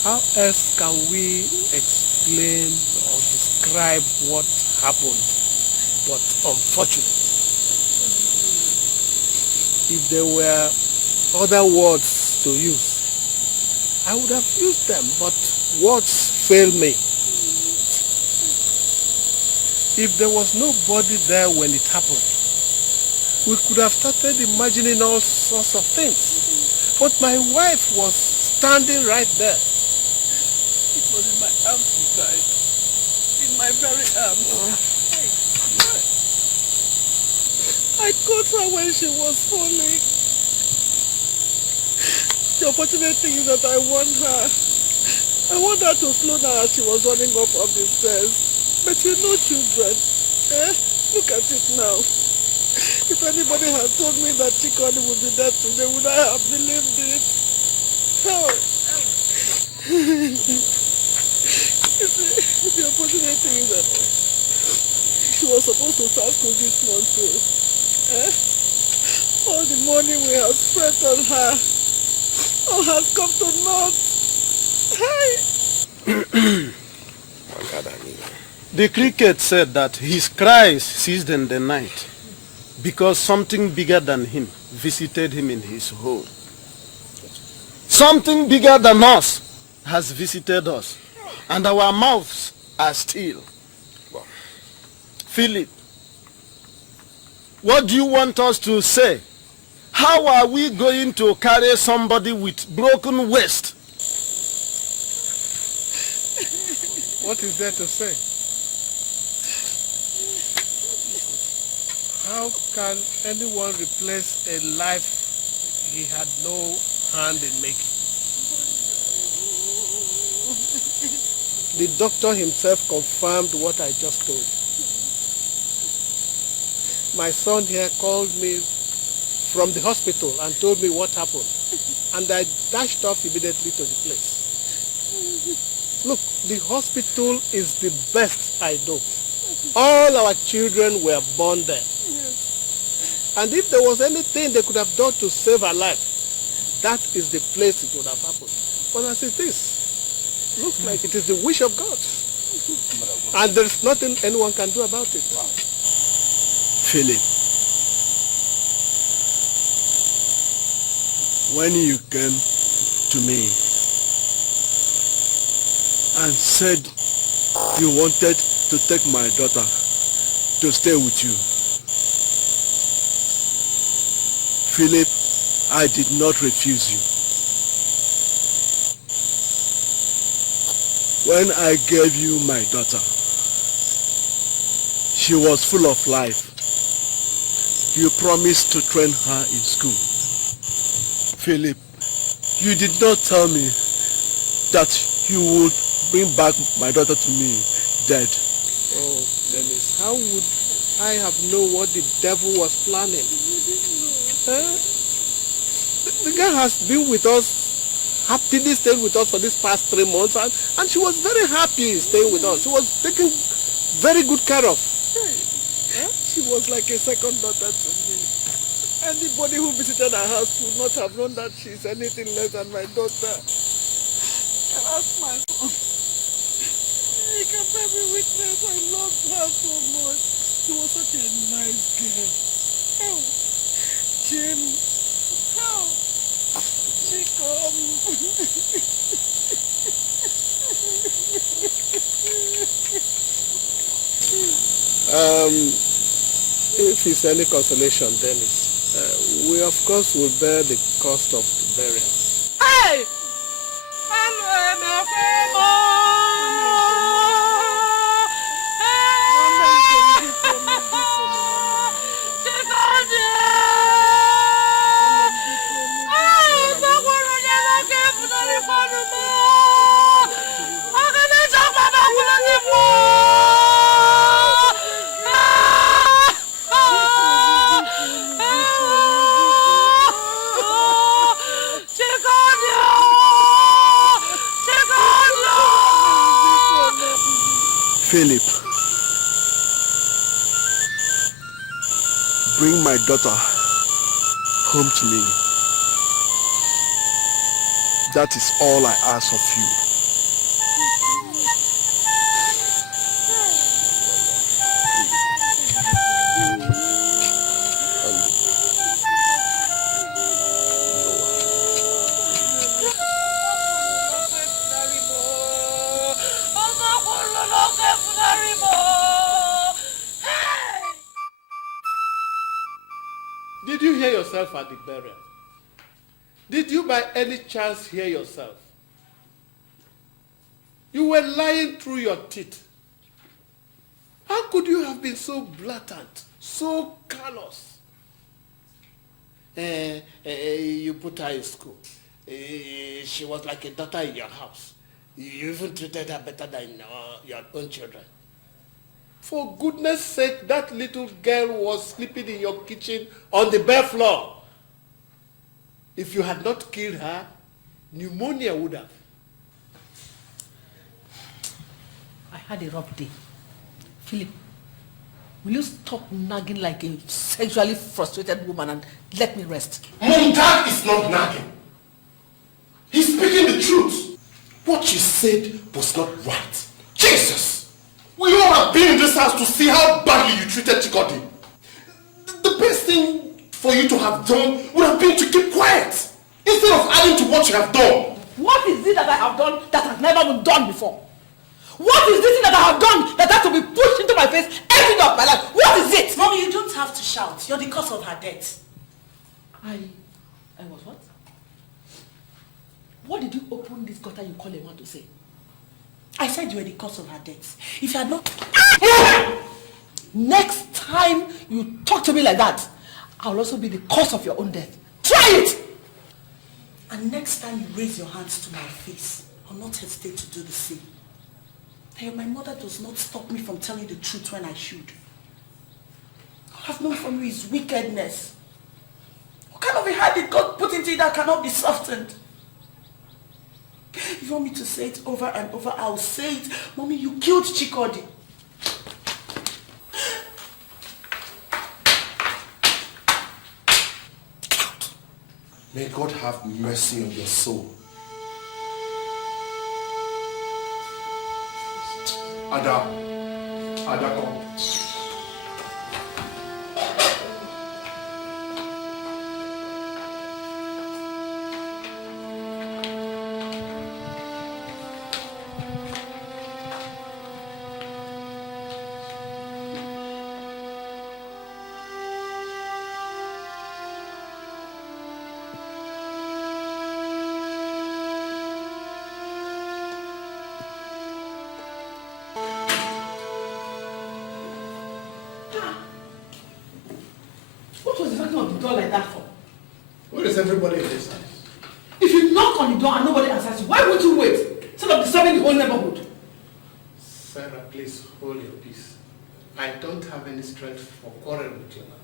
How else can we explain or describe what happened, but unfortunate? If there were other words to use, I would have used them, but words fail me. If there was nobody there when it happened, we could have started imagining all sorts of things. But my wife was standing right there. It was in my arms she died. In my very arms. I caught her when she was falling. The unfortunate thing is that I want her to slow down as she was running up the stairs. But you know children. Look at it now. If anybody had told me that Chikoni would be dead today, would I have believed it? Oh. You see, the unfortunate thing is that she was supposed to start school this month too. All the money we have spent on her, all has come to naught. The cricket said that his cries ceased in the night because something bigger than him visited him in his home. Something bigger than us has visited us, and our mouths are still. Philip, what do you want us to say? How are we going to carry somebody with broken waist? What is there to say? How can anyone replace a life he had no hand in making? the doctor himself confirmed what I just told you. My son here called me from the hospital and told me what happened. And I dashed off immediately to the place. Look, the hospital is the best I know. All our children were born there. And if there was anything they could have done to save her life, that is the place it would have happened. But as it is, looks like it is the wish of God. And there's nothing anyone can do about it. Philip, when you came to me and said you wanted to take my daughter to stay with you, Philip, I did not refuse you. When I gave you my daughter, she was full of life. You promised to train her in school. Philip, you did not tell me that you would bring back my daughter to me dead. Oh, Dennis, how would I have known what the devil was planning? The girl has been with us, happily stayed with us for these past 3 months, and she was very happy staying with us. She was taken very good care of. She was like a second daughter to me. Anybody who visited our house would not have known that she's anything less than my daughter. That's my son. I can bear me witness. I loved her so much. She was such a nice girl. Oh, Jim. Oh, she If it's any consolation, Dennis, we of course will bear the cost of the burial. Hey! Philip, bring my daughter home to me. That is all I ask of you. Did you hear yourself at the burial? Did you by any chance hear yourself? You were lying through your teeth. How could you have been so blatant, so callous? You put her in school. She was like a daughter in your house. You even treated her better than your own children. For goodness sake, that little girl was sleeping in your kitchen on the bare floor. If you had not killed her, pneumonia would have. I had a rough day. Philip, will you stop nagging like a sexually frustrated woman and let me rest? Mom, Dad is not nagging. He's speaking the truth. What you said was not right. Jesus! We all have been in this house to see how badly you treated Chikodi. The best thing for you to have done would have been to keep quiet instead of adding to what you have done. What is it that I have done that has never been done before? What is this thing that I have done that has to be pushed into my face every day of my life? What is it? Mommy, you don't have to shout. You're the cause of her death. I was what? What did you open this gutter you call a man to say? I said you were the cause of her death. If you had not... Next time you talk to me like that, I'll also be the cause of your own death. Try it! And next time you raise your hands to my face, I'll not hesitate to do the same. Hey, my mother does not stop me from telling the truth when I should. All I've known from you is wickedness. What kind of a heart did God put into it that cannot be softened? If you want me to say it over and over, I'll say it. Mommy, you killed Chikodi. May God have mercy on your soul. Ada, come. Like that for? Where is everybody in this house? If you knock on the door and nobody answers you, why would you wait? Instead of disturbing the whole neighborhood. Sarah, please hold your peace. I don't have any strength for quarrel with you now.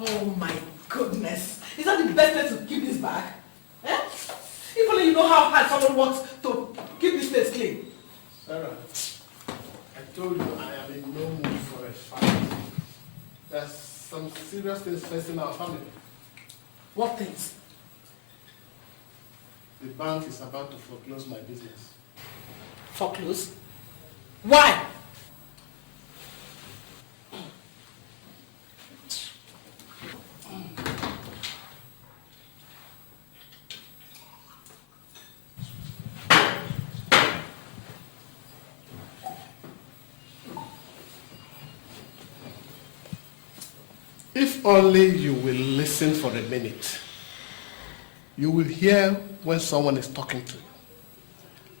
Oh my goodness. Is that the best way to keep this bag? Eh? If only you know how hard someone works to keep this place clean. Sarah, I told you I am in no mood for a fight. There's some serious things facing our family. What things? The bank is about to foreclose my business. Foreclose? Why? If only you will listen for a minute, you will hear when someone is talking to you.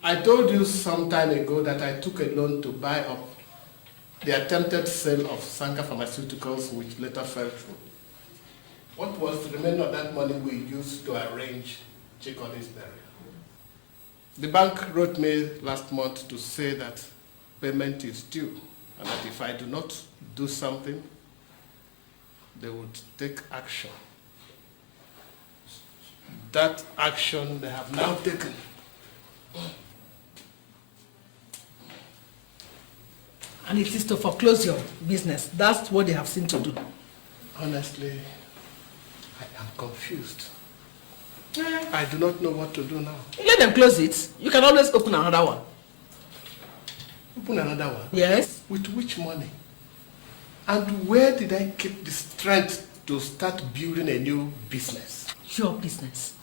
I told you some time ago that I took a loan to buy up the attempted sale of Sanka Pharmaceuticals, which later fell through. What was the remainder of that money we used to arrange Chikodi's burial? The bank wrote me last month to say that payment is due, and that if I do not do something, they would take action. That action they have now taken. And it is to foreclose your business. That's what they have seen to do. Honestly, I am confused. I do not know what to do now. Let them close it. You can always open another one. Open another one? Yes. With which money? And where did I keep the strength to start building a new business? Your business.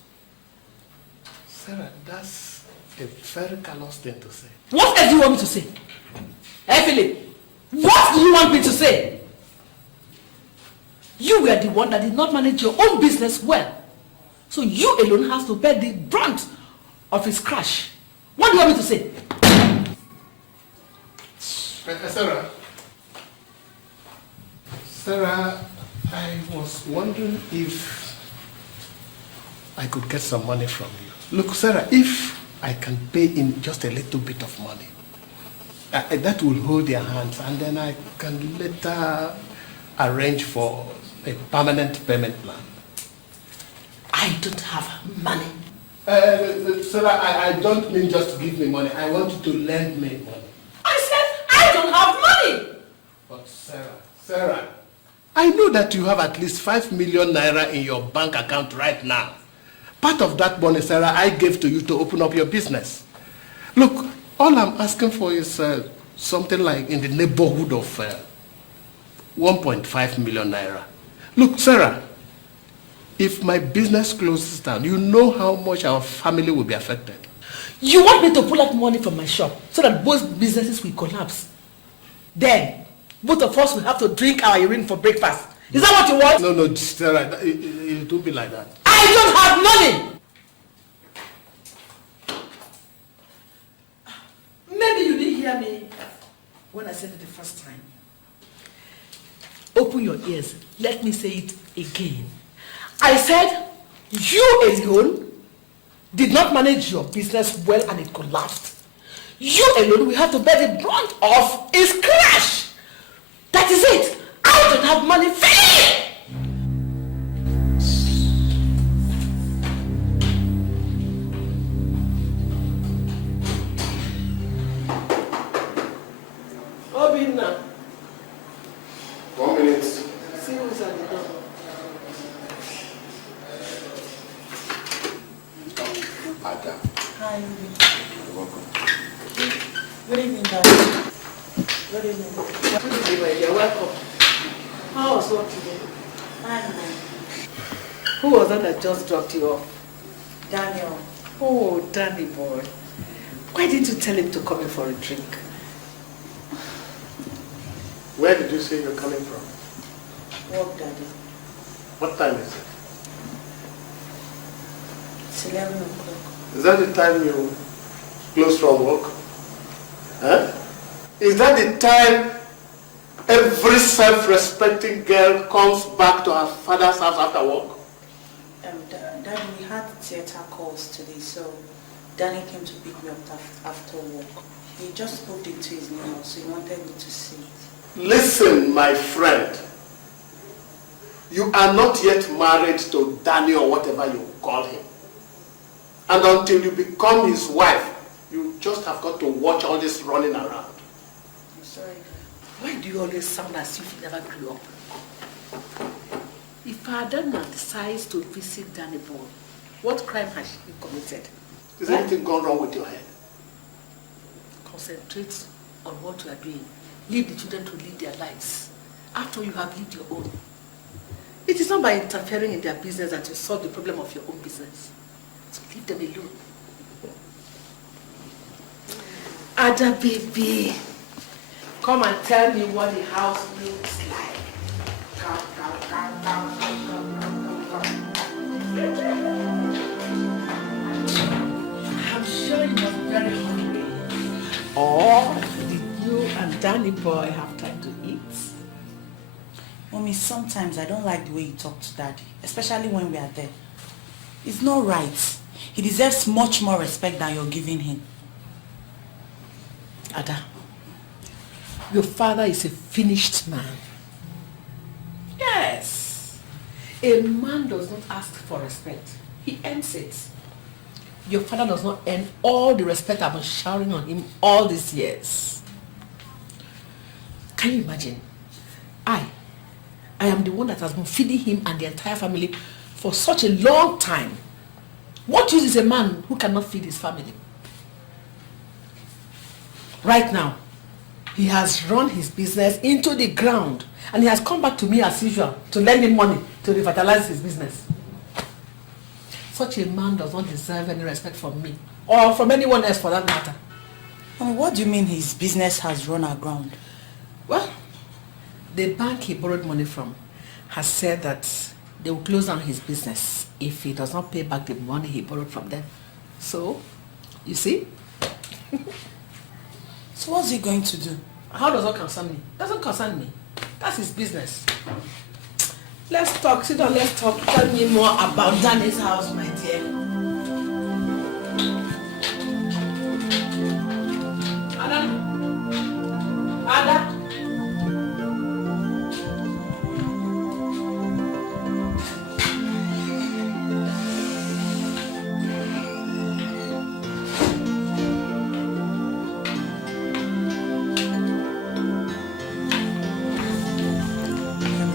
Sarah, that's a very callous thing to say. What else do you want me to say? Hey, Philip, what do you want me to say? You were the one that did not manage your own business well. So you alone have to bear the brunt of his crash. What do you want me to say? Sarah, I was wondering if I could get some money from you. Look, Sarah, if I can pay in just a little bit of money, that will hold your hands, and then I can later arrange for a permanent payment plan. I don't have money. Sarah, I don't mean just to give me money. I want you to lend me money. I said I don't have money. But Sarah, I know that you have at least 5 million naira in your bank account right now. Part of that money, Sarah, I gave to you to open up your business. Look, all I'm asking for is something like in the neighborhood of 1.5 million naira. Look, Sarah, if my business closes down, you know how much our family will be affected. You want me to pull out money from my shop so that both businesses will collapse? Then, both of us will have to drink our urine for breakfast. Is that what you want? No, Sarah, it won't be like that. I don't have money! Maybe you didn't hear me when I said it the first time. Open your ears. Let me say it again. I said, you alone did not manage your business well and it collapsed. You alone will have to bear the brunt of its crash. That is it. I don't have money. Finish! Obinna. 1 minute. See who's at the door. Ada. Hi. You're welcome. Good evening, Daddy. Good evening. Good evening, you're welcome. How was work today? Fine, ma'am. Who was that just dropped you off? Daniel. Oh, Danny boy. Why didn't you tell him to come in for a drink? Where did you say you're coming from? Work, Daddy. What time is it? It's 11 o'clock. Is that the time you close from work? Huh? Is that the time every self-respecting girl comes back to her father's house after work? Daddy, we had theater calls today, so Danny came to pick me up after work. He just moved into his new house, so he wanted me to see it. Listen, my friend. You are not yet married to Danny or whatever you call him. And until you become his wife, you just have got to watch all this running around. I'm sorry. Why do you always sound as if you never grew up? If Adana decides to visit Danny boy, what crime has she committed? Is anything gone wrong with your head? Concentrate on what you are doing. Leave the children to lead their lives after you have lived your own. It is not by interfering in their business that you solve the problem of your own business. So leave them alone. Ada baby, come and tell me what the house looks like. Come. I'm sure you must be very hungry. Or did you and Danny boy have time to eat? Mommy, sometimes I don't like the way you talk to Daddy, especially when we are there. It's not right. He deserves much more respect than you're giving him. Ada, your father is a finished man. Yes. A man does not ask for respect. He earns it. Your father does not earn all the respect I've been showering on him all these years. Can you imagine? I am the one that has been feeding him and the entire family for such a long time. What use is a man who cannot feed his family? Right now, he has run his business into the ground and he has come back to me as usual to lend him money to revitalize his business. Such a man does not deserve any respect from me or from anyone else for that matter. What do you mean his business has run aground? Well, the bank he borrowed money from has said that they will close down his business if he does not pay back the money he borrowed from them. So, you see? So what's he going to do? How does that concern me? Doesn't concern me. That's his business. Let's talk. Sit down, let's talk. Tell me more about Danny's house, my dear. Ada?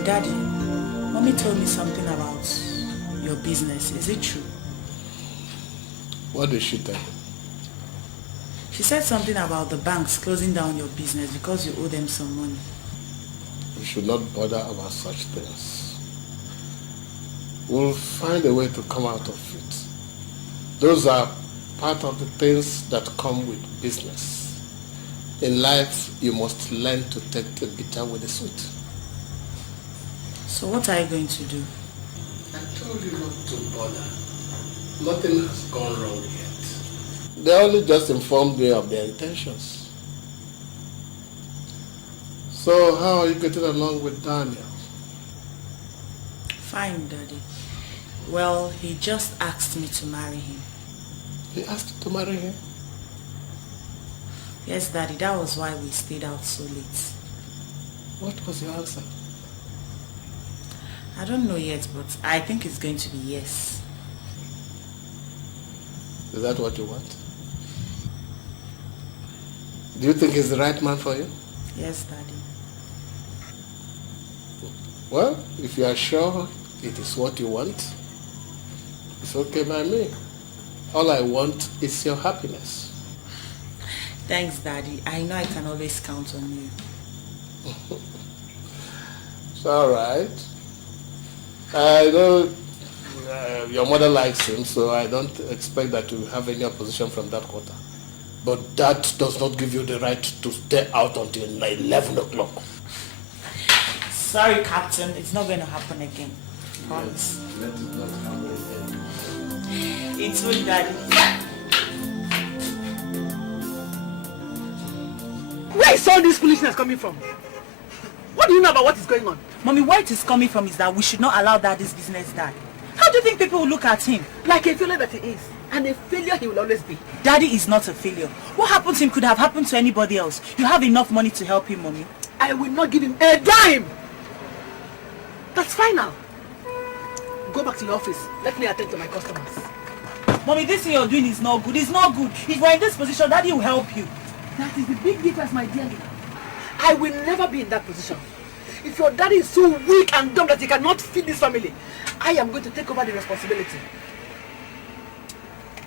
Daddy, Mommy told me something about your business. Is it true? What did she tell you? She said something about the banks closing down your business because you owe them some money. We should not bother about such things. We'll find a way to come out of it. Those are part of the things that come with business. In life, you must learn to take the bitter with the sweet. So what are you going to do? I told you not to bother. Nothing has gone wrong yet. They only just informed me of their intentions. So how are you getting along with Daniel? Fine, Daddy. Well, he just asked me to marry him. He asked you to marry him? Yes, Daddy, that was why we stayed out so late. What was your answer? I don't know yet, but I think it's going to be yes. Is that what you want? Do you think he's the right man for you? Yes, Daddy. Well, if you are sure it is what you want, it's okay by me. All I want is your happiness. Thanks, Daddy. I know I can always count on you. It's all right. I know your mother likes him, so I don't expect that you have any opposition from that quarter. But that does not give you the right to stay out until 11 o'clock. Sorry, Captain. It's not going to happen again. Promise. Let it not happen again. It's good, Daddy. Where is all this foolishness coming from? What do you know about what is going on? Mommy, where it is coming from is that we should not allow Daddy's business die. How do you think people will look at him? Like a failure that he is. And a failure he will always be. Daddy is not a failure. What happened to him could have happened to anybody else. You have enough money to help him, Mommy. I will not give him a dime. That's final. Go back to your office. Let me attend to my customers. Mommy, this thing you're doing is not good. It's not good. If we're in this position, Daddy will help you. That is the big difference, my dear. I will never be in that position. If your daddy is so weak and dumb that he cannot feed this family, I am going to take over the responsibility.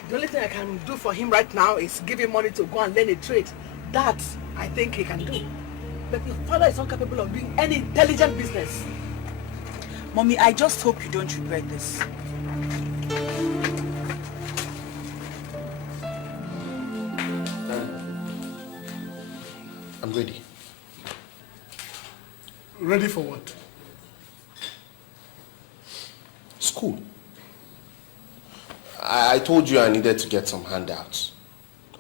The only thing I can do for him right now is give him money to go and learn a trade. That, I think he can do. But your father is incapable of doing any intelligent business. Mommy, I just hope you don't regret this. I'm ready. Ready for what? School. I told you I needed to get some handouts.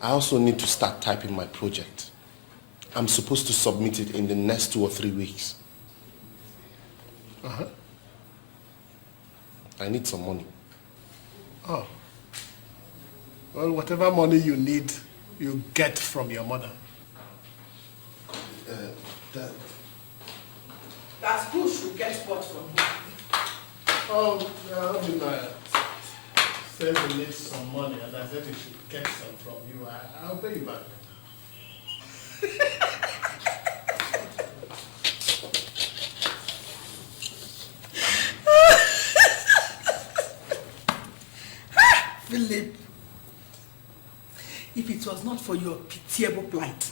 I also need to start typing my project. I'm supposed to submit it in the next 2 or 3 weeks. Uh-huh. I need some money. Oh. Well, whatever money you need, you get from your mother. That's who should get what from him. Oh, said you need some money, and I said you should get some from you. I'll pay you back. Philip, if it was not for your pitiable plight,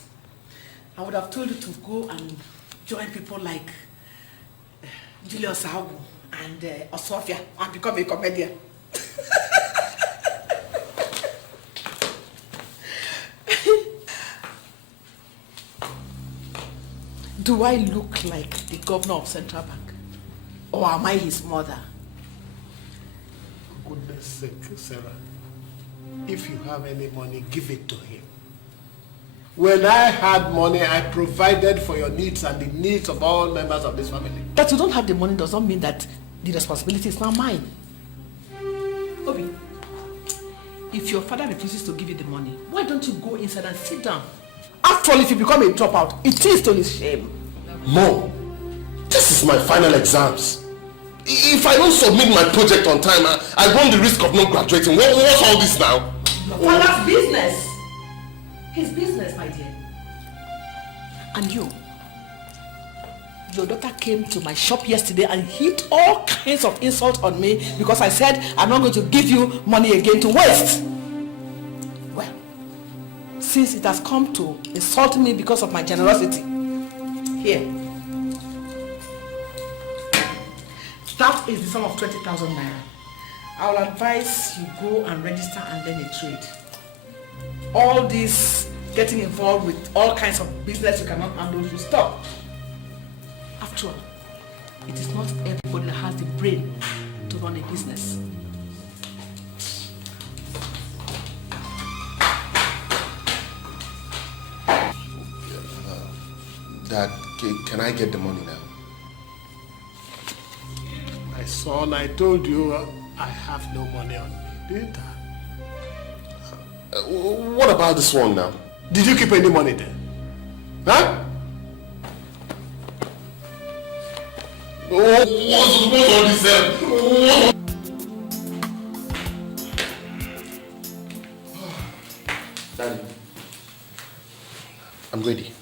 I would have told you to go and join people like Julius Agu and Osofia and become a comedian. Do I look like the governor of Central Bank? Or am I his mother? For goodness sake, Sarah, if you have any money, give it to him. When I had money, I provided for your needs and the needs of all members of this family. That you don't have the money does not mean that the responsibility is now mine. Obi, if your father refuses to give you the money, why don't you go inside and sit down? After all, if you become a dropout, it is to his shame. Mom, this is my final exams. If I don't submit my project on time, I run the risk of not graduating. What's all this now? Your father's business. His business, my dear. And you, your daughter came to my shop yesterday and heaped all kinds of insult on me because I said I'm not going to give you money again to waste. Well, since it has come to insult me because of my generosity, here. That is the sum of 20,000 naira. I will advise you go and register and learn a trade. All this getting involved with all kinds of business you cannot handle should stop. After all, it is not everybody that has the brain to run a business. Dad, can I get the money now? My Son, I told you I have no money on me, didn't I? What about this one now? Did you keep any money there? Huh? What's all this? Daddy, I'm ready.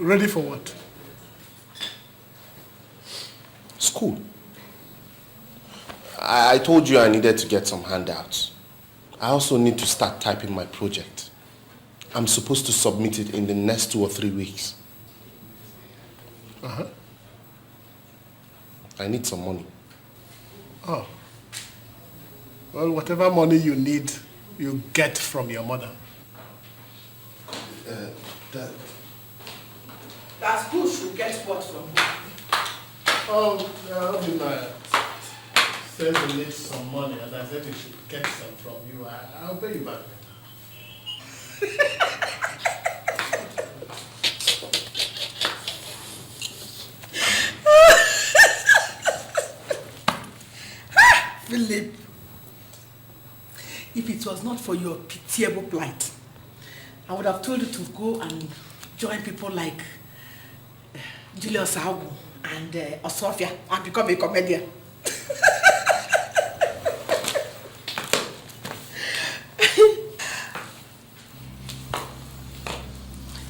Ready for what? School. I told you I needed to get some handouts. I also need to start typing my project. I'm supposed to submit it in the next 2 or 3 weeks. Uh-huh. I need some money. Oh. Well, whatever money you need, you get from your mother. Dad. That's good. You get what from me? Oh, said you need some money, and I said you should get some from you. I'll pay you back. Philip, if it was not for your pitiable plight, I would have told you to go and join people like Julius Agu and Osofia and become a comedian.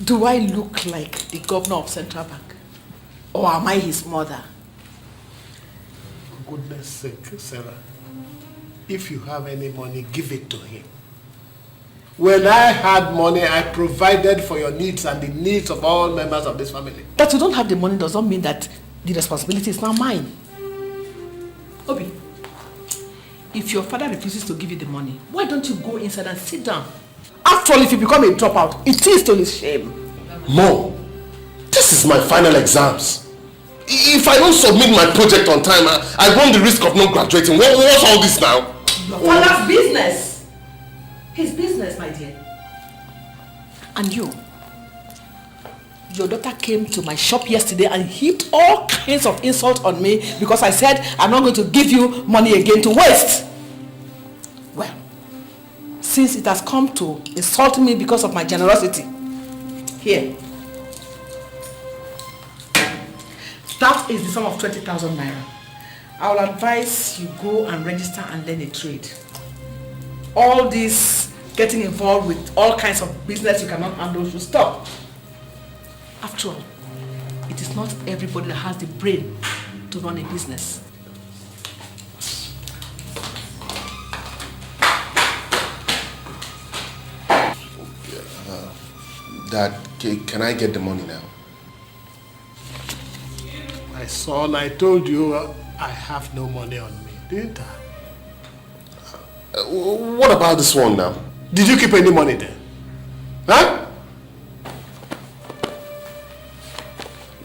Do I look like the governor of Central Bank? Or am I his mother? For goodness sake, Sarah, if you have any money, give it to him. When I had money, I provided for your needs and the needs of all members of this family. That you don't have the money does not mean that the responsibility is now mine. Obi, if your father refuses to give you the money, why don't you go inside and sit down? After all, if you become a dropout, it is to his shame. Mom, this is my final exams. If I don't submit my project on time, I run the risk of not graduating. What's all this now? Your father's business. His business, my dear. And you, your daughter came to my shop yesterday and heaped all kinds of insult on me because I said I'm not going to give you money again to waste. Well, since it has come to insult me because of my generosity, here. That is the sum of 20,000 naira. I will advise you go and register and learn a trade. All this getting involved with all kinds of business you cannot handle should stop. After all, it is not everybody that has the brain to run a business. Dad, can I get the money now? My son, I told you I have no money on me, didn't I? What about this one now? Did you keep any money there? Huh?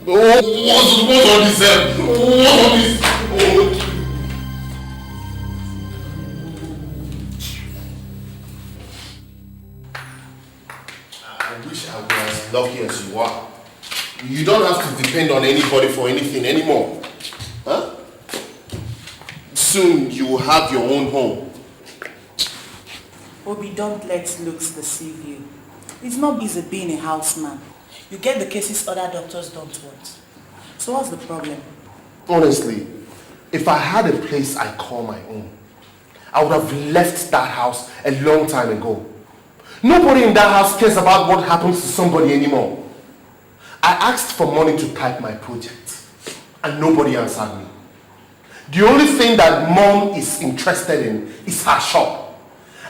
What's all this? I wish I was as lucky as you are. You don't have to depend on anybody for anything anymore. Huh? Soon you will have your own home. Obi, don't let looks deceive you. It's not easy being a houseman. You get the cases other doctors don't want. So what's the problem? Honestly, if I had a place I call my own, I would have left that house a long time ago. Nobody in that house cares about what happens to somebody anymore. I asked for money to type my project, and nobody answered me. The only thing that Mom is interested in is her shop.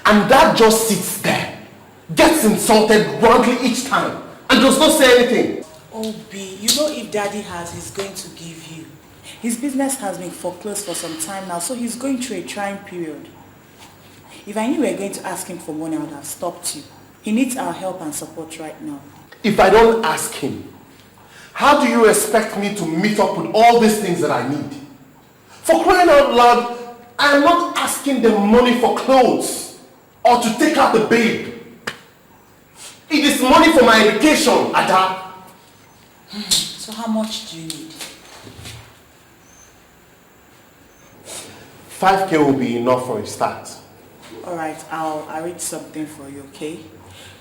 And that just sits there, gets insulted roundly each time, and does not say anything. Obi, you know if Daddy has, he's going to give you. His business has been foreclosed for some time now, so he's going through a trying period. If I knew we were going to ask him for money, I would have stopped you. He needs our help and support right now. If I don't ask him, how do you expect me to meet up with all these things that I need? For crying out loud, I am not asking them money for clothes or to take out the babe. It is money for my education, Ada. So how much do you need? 5K will be enough for a start. Alright, I'll arrange something for you, okay?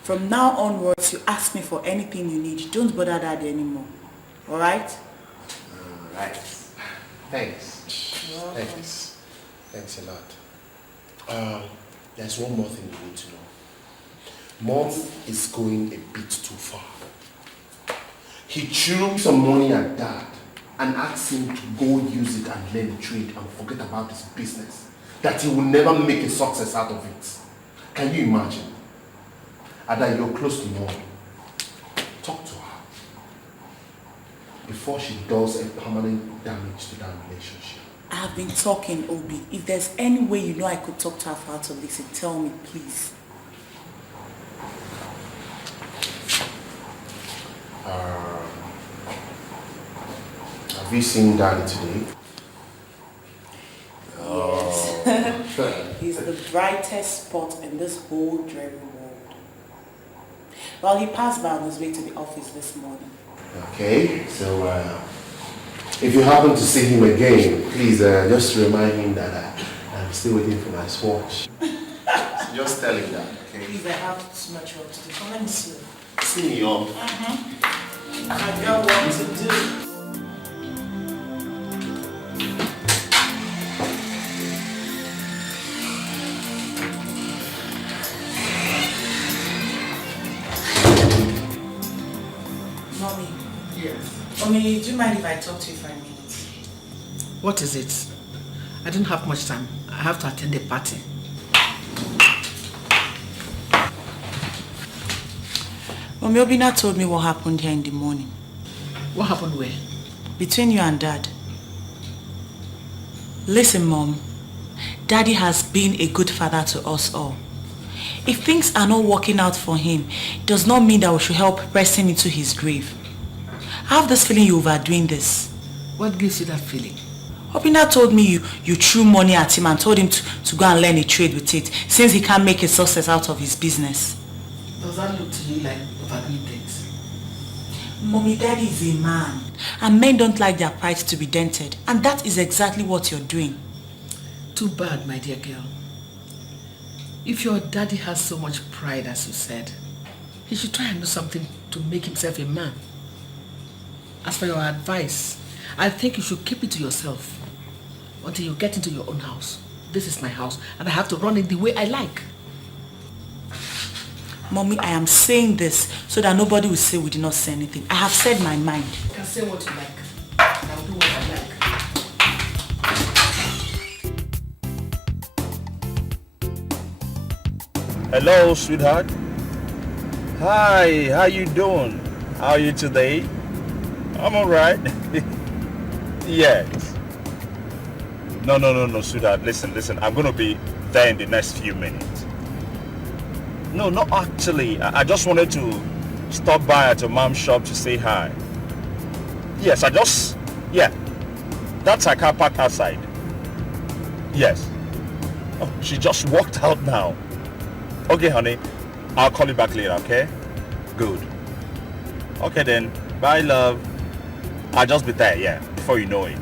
From now onwards, you ask me for anything you need. Don't bother Daddy anymore. Alright? Alright. Thanks. Thanks. Thanks a lot. There's one more thing you need to know. Mom is going a bit too far. He threw some money at Dad and asked him to go use it and learn a trade and forget about his business. That he will never make a success out of it. Can you imagine? Ada, you're close to Mom. Talk to her before she does a permanent damage to that relationship. I have been talking, Obi. If there's any way you know I could talk to her for her to listen, tell me, please. Have you seen Daddy today? Yes. He's the brightest spot in this whole dreary world. Well, he passed by on his way to the office this morning. Okay, so if you happen to see him again, please just remind him that I'm still waiting for my swatch. So just tell him that, okay? Please, I have too much work to do. Come and see. See me on. I've got work to do. Mommy. Yes. Mommy, do you mind if I talk to you for a minute? What is it? I don't have much time. I have to attend a party. Mommy, Obina told me what happened here in the morning. What happened where? Between you and Dad. Listen, Mom. Daddy has been a good father to us all. If things are not working out for him, it does not mean that we should help press him into his grave. I have this feeling you're overdoing this. What gives you that feeling? Obina told me you threw money at him and told him to go and learn a trade with it, since he can't make a success out of his business. Does that look to you like overdoing things? Mommy, Daddy is a man. And men don't like their pride to be dented. And that is exactly what you're doing. Too bad, my dear girl. If your daddy has so much pride, as you said, he should try and do something to make himself a man. As for your advice, I think you should keep it to yourself until you get into your own house. This is my house, and I have to run it the way I like. Mommy, I am saying this so that nobody will say we did not say anything. I have said my mind. You can say what you like, and I'll do what I like. Hello, sweetheart. Hi, how you doing? How are you today? I'm alright. Yes. No, sweetheart. Listen. I'm gonna be there in the next few minutes. No, not actually. I just wanted to stop by at your mom's shop to say hi. Yes, yeah. That's her car parked outside. Yes. Oh, she just walked out now. Okay, honey. I'll call you back later, okay? Good. Okay then. Bye, love. I'll just be there, yeah, before you know it.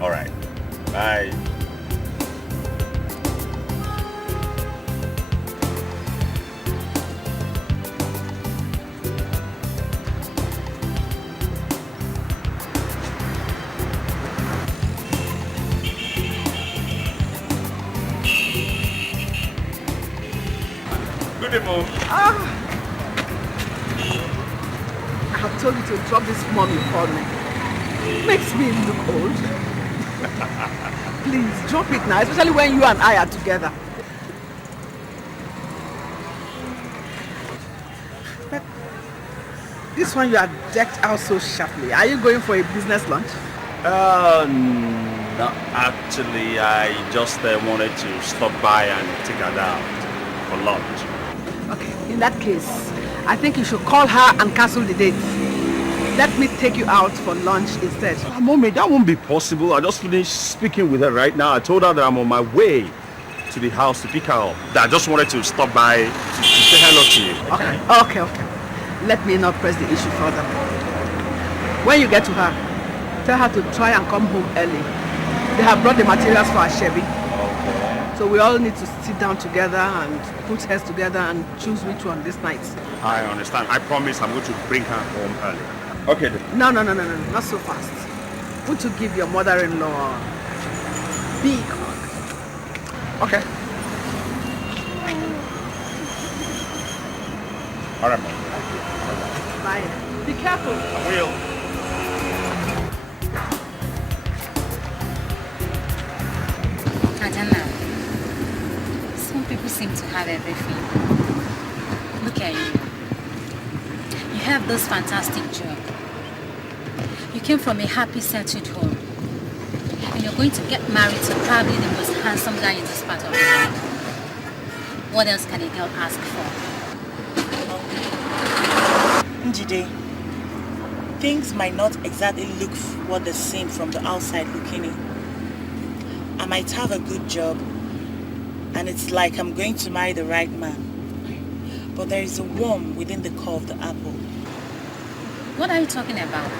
Alright. Bye. Good day, Mom. I have told you to drop this mom you called me. Makes me look old. Please, drop it now, especially when you and I are together. But this one you are decked out so sharply. Are you going for a business lunch? No, actually, I just wanted to stop by and take her out for lunch. Okay, in that case, I think you should call her and cancel the date. Let me take you out for lunch instead. Mommy, that won't be possible. I just finished speaking with her right now. I told her that I'm on my way to the house to pick her up. That I just wanted to stop by to say hello to you. Okay. Let me not press the issue further. When you get to her, tell her to try and come home early. They have brought the materials for our Chevy. Okay. So we all need to sit down together and put heads together and choose which one this night. I understand. I promise I'm going to bring her home early. Okay then. No, not so fast. Want to give your mother-in-law a big hug. Okay. All right, Mom. Bye. Be careful. I will. Adana, some people seem to have everything. Look at you. You have this fantastic job. You came from a happy, settled home. And you're going to get married to probably the most handsome guy in this part of the world. What else can a girl ask for? Njide, things might not exactly look what they seem from the outside looking in. I might have a good job, and it's like I'm going to marry the right man. But there is a worm within the core of the apple. What are you talking about?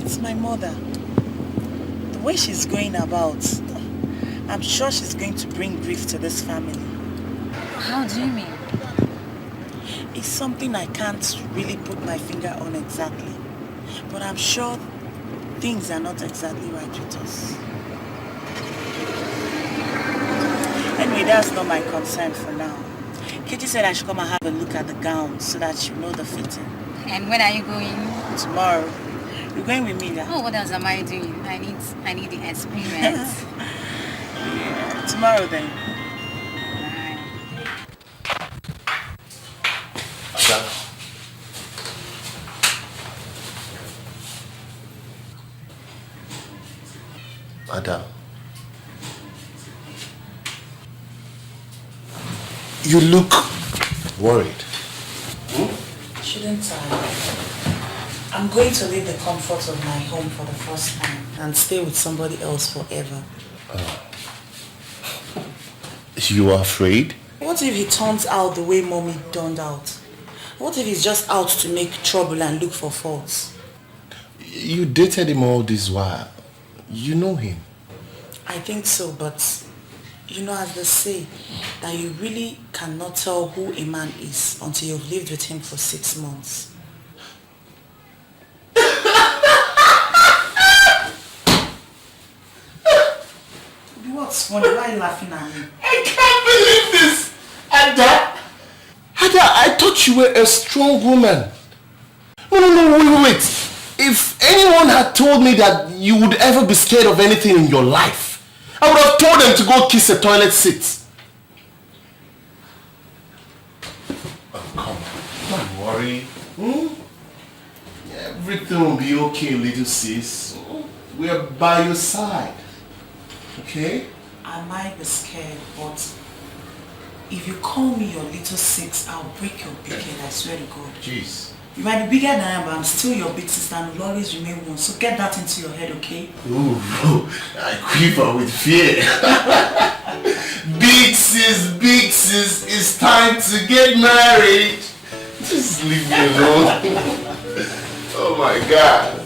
It's my mother. The way she's going about, I'm sure she's going to bring grief to this family. How do you mean? It's something I can't really put my finger on exactly. But I'm sure things are not exactly right with us. Anyway, that's not my concern for now. Katie said I should come and have a look at the gown so that you know the fitting. And when are you going? Tomorrow. You're going with me, yeah? Oh, what else am I doing? I need the experience. Yeah. Tomorrow then. Ada, you look worried. Shouldn't I? I'm going to leave the comfort of my home for the first time and stay with somebody else forever. You are afraid? What if he turns out the way mommy turned out? What if he's just out to make trouble and look for faults? You dated him all this while. You know him. I think so, but you know, as they say, that you really cannot tell who a man is until you've lived with him for 6 months. What's funny? Why are you laughing at me? I can't believe this! Ada! I thought you were a strong woman. No, wait. If anyone had told me that you would ever be scared of anything in your life, I would have told them to go kiss a toilet seat. Oh, come on. Don't worry. Everything will be okay, little sis. We are by your side. Okay? I might be scared, but if you call me your little six, I'll break your big head, I swear to God. Jeez. You might be bigger than I am, but I'm still your big sister and will always remain one. So get that into your head, okay? Ooh, I quiver with fear. Big sis, it's time to get married. Just leave me alone. Oh my God.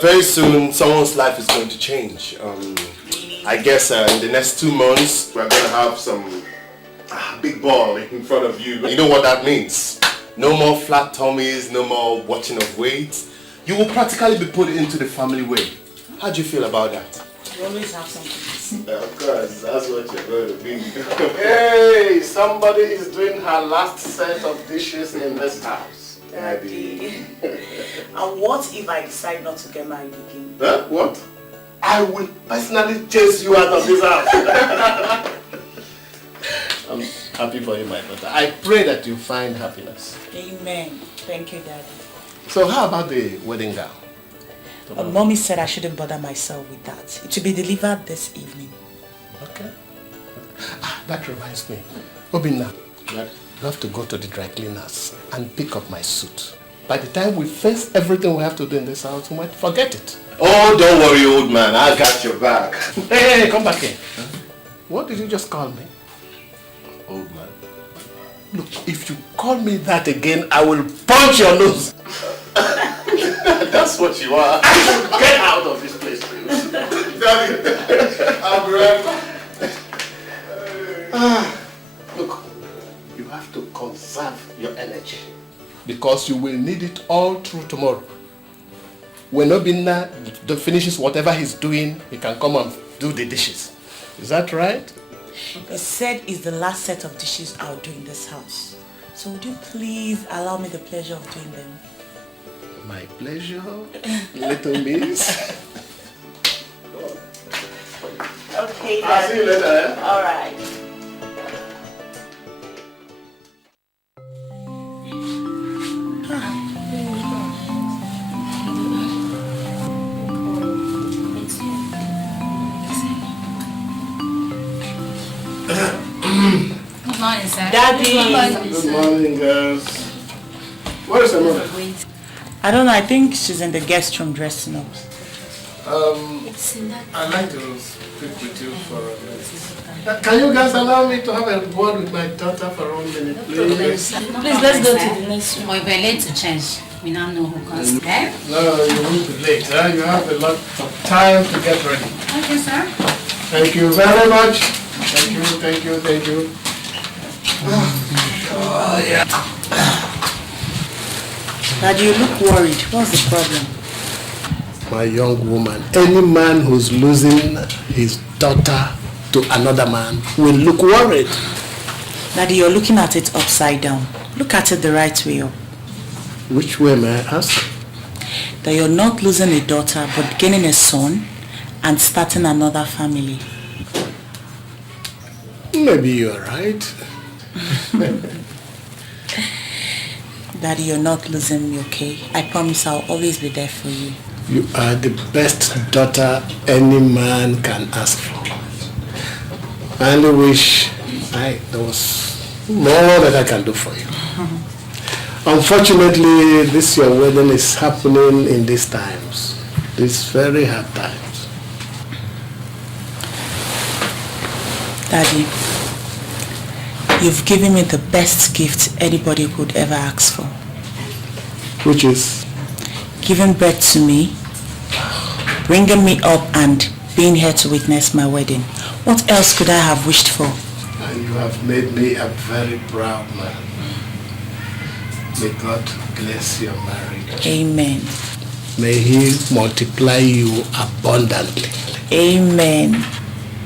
Very soon someone's life is going to change. I guess in the next 2 months we're going to have some big ball in front of you. You know what that means? No more flat tummies, no more watching of weight. You will practically be put into the family way. How do you feel about that? You always have something to say. Of course, that's what you're going to be. Hey, somebody is doing her last set of dishes in this house. Daddy. And what if I decide not to get married again? Huh? What? I will personally chase you out of this house. I'm happy for you, my daughter. I pray that you find happiness. Amen. Thank you, Daddy. So how about the wedding gown? Mommy said I shouldn't bother myself with that. It will be delivered this evening. Okay. That reminds me. Obinna, you have to go to the dry cleaners and pick up my suit. By the time we face everything we have to do in this house, we might forget it. Oh, don't worry, old man. I got your back. Hey, come back here. Huh? What did you just call me? Old man. Look, if you call me that again, I will punch your nose. That's what you are. Get out of this place, please. Daddy, I'll be right back. Look, you have to conserve your energy because you will need it all through tomorrow. When Obinna finishes whatever he's doing, he can come and do the dishes. Is that right? He said it's the last set of dishes I'll do in this house. So would you please allow me the pleasure of doing them? My pleasure, little miss. Okay, then. I'll see you later, eh? All right. Good morning, sir. Daddy. Good morning, girls. Where is the mother? I don't know. I think she's in the guest room dressing up. I'd like to speak with you for a minute. Can you guys allow me to have a word with my daughter for 1 minute, please? Please, let's go to the next room. We're late to change. We now know who comes. Okay? No, you won't be late. Huh? You have a lot of time to get ready. Okay, sir. Thank you very much. Thank you, thank you, thank you. Oh, yeah. Daddy, you look worried. What's the problem? My young woman, any man who's losing his daughter to another man will look worried. Daddy, you're looking at it upside down. Look at it the right way up. Which way, may I ask? That you're not losing a daughter, but gaining a son and starting another family. Maybe you're right. Daddy, you're not losing me, okay? I promise I'll always be there for you. You are the best daughter any man can ask for. I only wish there was more that I can do for you. Unfortunately, this your wedding is happening in these times. These very hard times. Daddy, you've given me the best gift anybody could ever ask for. Which is? Giving birth to me, bringing me up and being here to witness my wedding. What else could I have wished for? And you have made me a very proud man. May God bless your marriage. Amen. May He multiply you abundantly. Amen.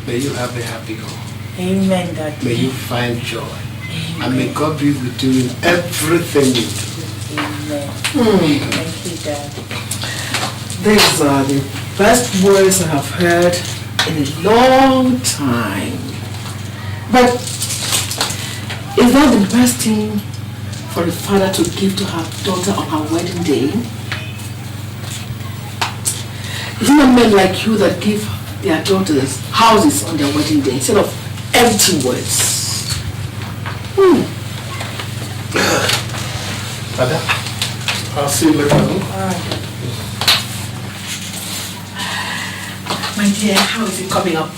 May you have a happy home. Amen, Daddy. May you find joy. Amen. And may God be with you in everything you do. Amen. Thank you, Daddy. These are the best words I have heard in a long time. But is that the best thing for a father to give to her daughter on her wedding day? Is it not men like you that give their daughters houses on their wedding day instead of empty words? Father, I'll see you later. Alright. My dear, how is it coming up?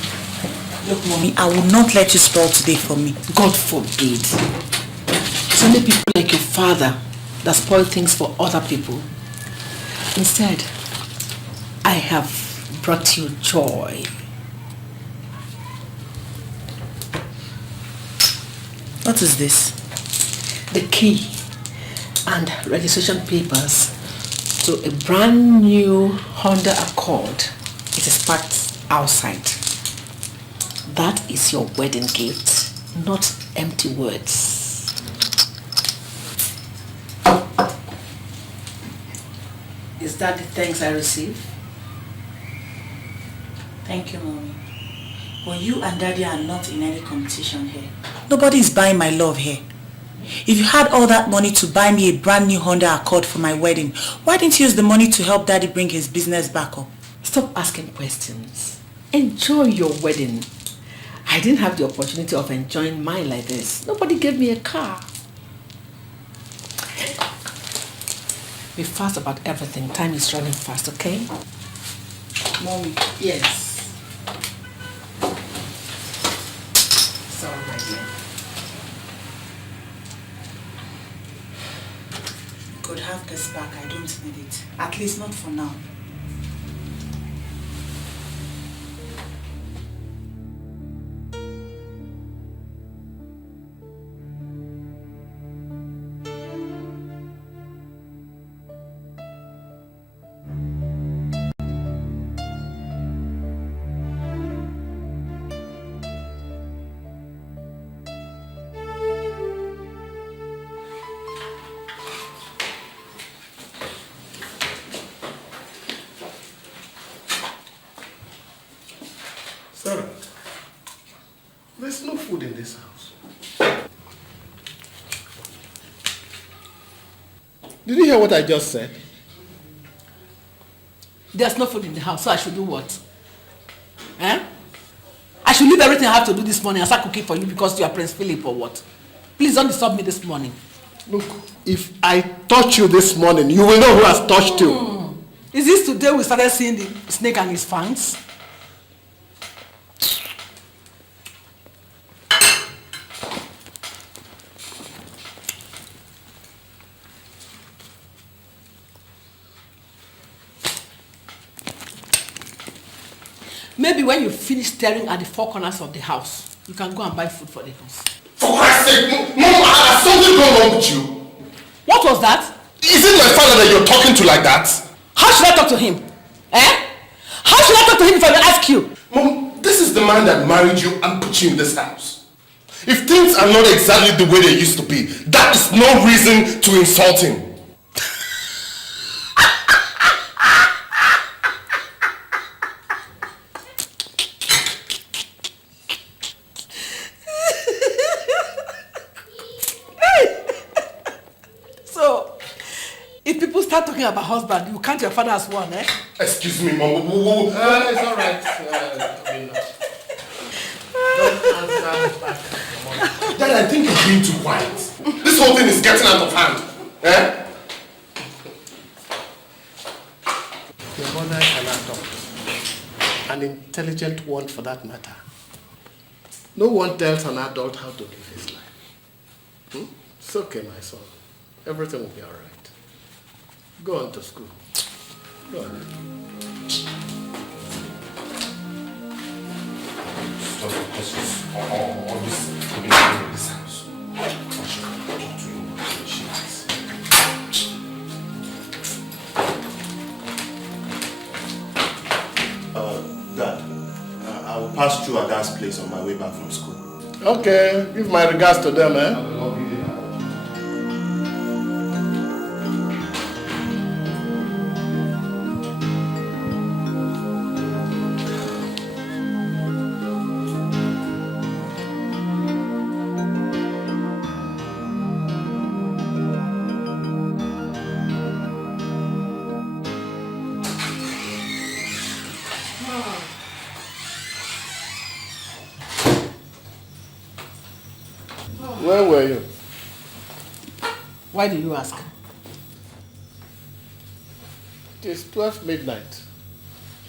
Look, Mommy, I will not let you spoil today for me. God forbid. It's only people like your father that spoil things for other people. Instead, I have brought you joy. What is this? The key and registration papers to a brand new Honda Accord. It is packed outside. That is your wedding gift, not empty words. Is that the thanks I receive? Thank you, Mommy. But you and Daddy are not in any competition here. Nobody is buying my love here. If you had all that money to buy me a brand new Honda Accord for my wedding, why didn't you use the money to help Daddy bring his business back up? Stop asking questions. Enjoy your wedding. I didn't have the opportunity of enjoying mine like this. Nobody gave me a car. Be fast about everything. Time is running fast, okay? Mommy. Yes. Sorry, my dear. Good have this back, I don't need it. At least not for now. Sarah, there's no food in this house. Did you hear what I just said? There's no food in the house, so I should do what? Eh? I should leave everything I have to do this morning and start cooking for you because you are Prince Philip or what? Please don't disturb me this morning. Look, if I touch you this morning, you will know who has touched you. Is this today we started seeing the snake and his fangs? Maybe when you finish staring at the four corners of the house, you can go and buy food for the house. For Christ's sake, Mom, has something gone wrong with you? What was that? Is it my father that you're talking to like that? How should I talk to him? Eh? How should I talk to him if I will ask you? Mom, this is the man that married you and put you in this house. If things are not exactly the way they used to be, that is no reason to insult him. Start talking about husband, you count your father as one, eh? Excuse me, Mom. It's all right. Don't answer back. Dad, I think you're being too quiet. This whole thing is getting out of hand. Eh? Your mother is an adult. An intelligent one for that matter. No one tells an adult how to live his life. It's okay, my son. Everything will be all right. Go on to school. Go on. Stop all this in this house. Dad, I will pass through Ada's place on my way back from school. Okay, give my regards to them, eh? Where were you? Why do you ask? It is 12 midnight.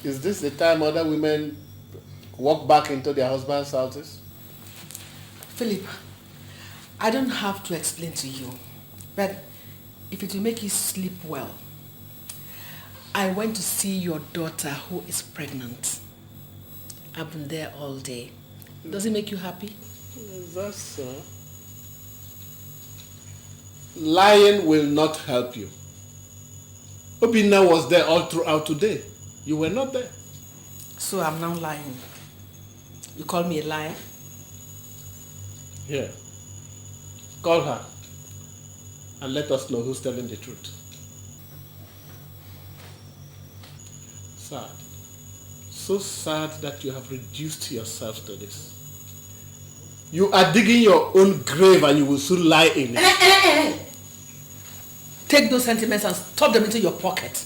Is this the time other women walk back into their husbands' houses? Philip, I don't have to explain to you, but if it will make you sleep well, I went to see your daughter who is pregnant. I've been there all day. Does it make you happy? That's so. Lying will not help you. Obina was there all throughout today. You were not there. So I'm now lying. You call me a liar? Here. Call her and let us know who's telling the truth. Sad. So sad that you have reduced yourself to this. You are digging your own grave and you will soon lie in it. Take those sentiments and stuff them into your pocket.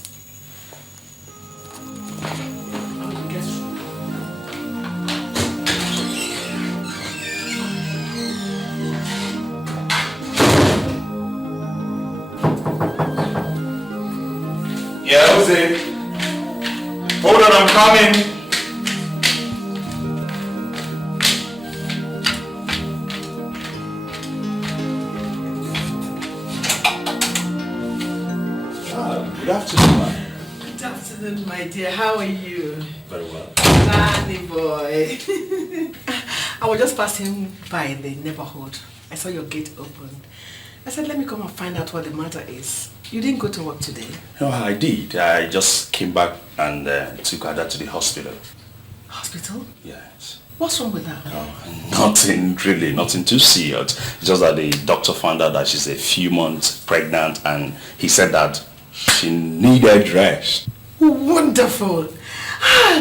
Yeah, Jose. Hold on, I'm coming. Good afternoon, ma'am. Good afternoon, my dear. How are you? Very well. Danny boy. I was just passing by the neighborhood. I saw your gate open. I said, let me come and find out what the matter is. You didn't go to work today? No, I did. I just came back and took her to the hospital. Hospital? Yes. What's wrong with her? Nothing really, nothing too serious. It's just that the doctor found out that she's a few months pregnant and he said that she needed rest. Wonderful.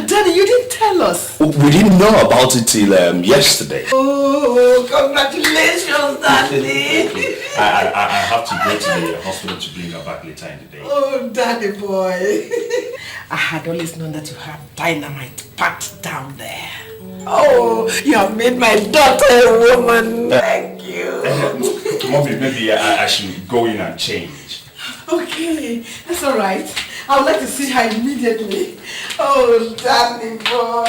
Daddy, you didn't tell us. We didn't know about it till yesterday. Oh, congratulations, Daddy. I have to go to the hospital to bring her back later in the day. Oh, Daddy boy. I had always known that you had dynamite packed down there. Oh, you have made my daughter a woman. Thank you. Mommy, maybe I should go in and change. Okay, that's all right. I would like to see her immediately. Oh, Danny boy.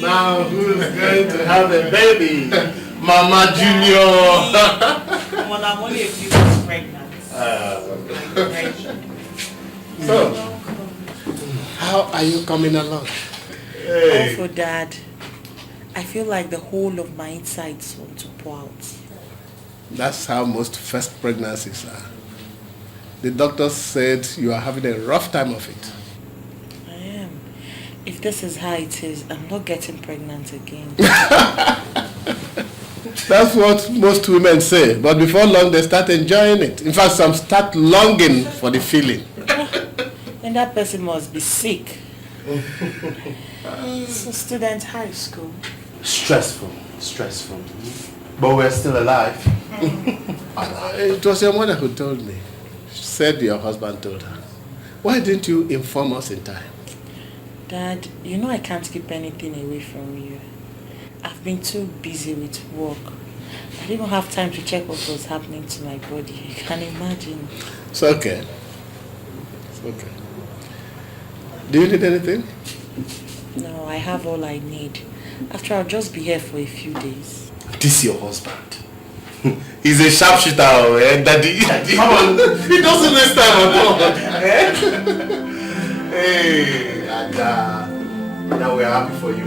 Now who's going to have a baby? Mama Junior. Well, I'm only a few months pregnant. So, how are you coming along? Hey. Also, Dad, I feel like the whole of my insides want to pour out. That's how most first pregnancies are. The doctor said you are having a rough time of it. I am. If this is how it is, I'm not getting pregnant again. That's what most women say, but before long they start enjoying it. In fact, some start longing for the feeling. And that person must be sick. So student high school. Stressful. But we're still alive. It was your mother who told me. She said your husband told her. Why didn't you inform us in time? Dad, you know I can't keep anything away from you. I've been too busy with work. I didn't even have time to check what was happening to my body. You can imagine. It's okay. Do you need anything? No, I have all I need. After I'll just be here for a few days. This your husband? He's a sharpshooter, Daddy. Come on, he doesn't waste time at all. Hey, Ada. Now we're happy for you.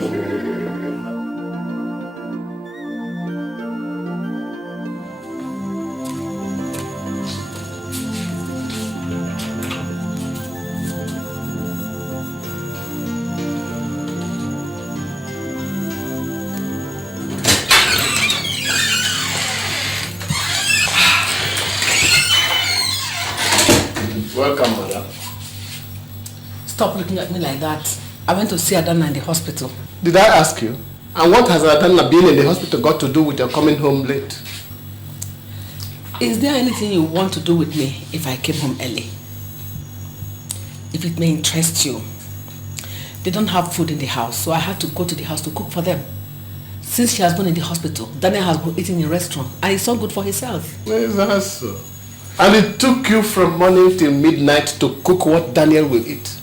Welcome, madam. Stop looking at me like that. I went to see Adana in the hospital. Did I ask you? And what has Adana being in the hospital got to do with your coming home late? Is there anything you want to do with me if I came home early? If it may interest you. They don't have food in the house, so I had to go to the house to cook for them. Since she has been in the hospital, Daniel has been eating in a restaurant, and it's not good for himself. Is that so? And it took you from morning till midnight to cook what Daniel will eat?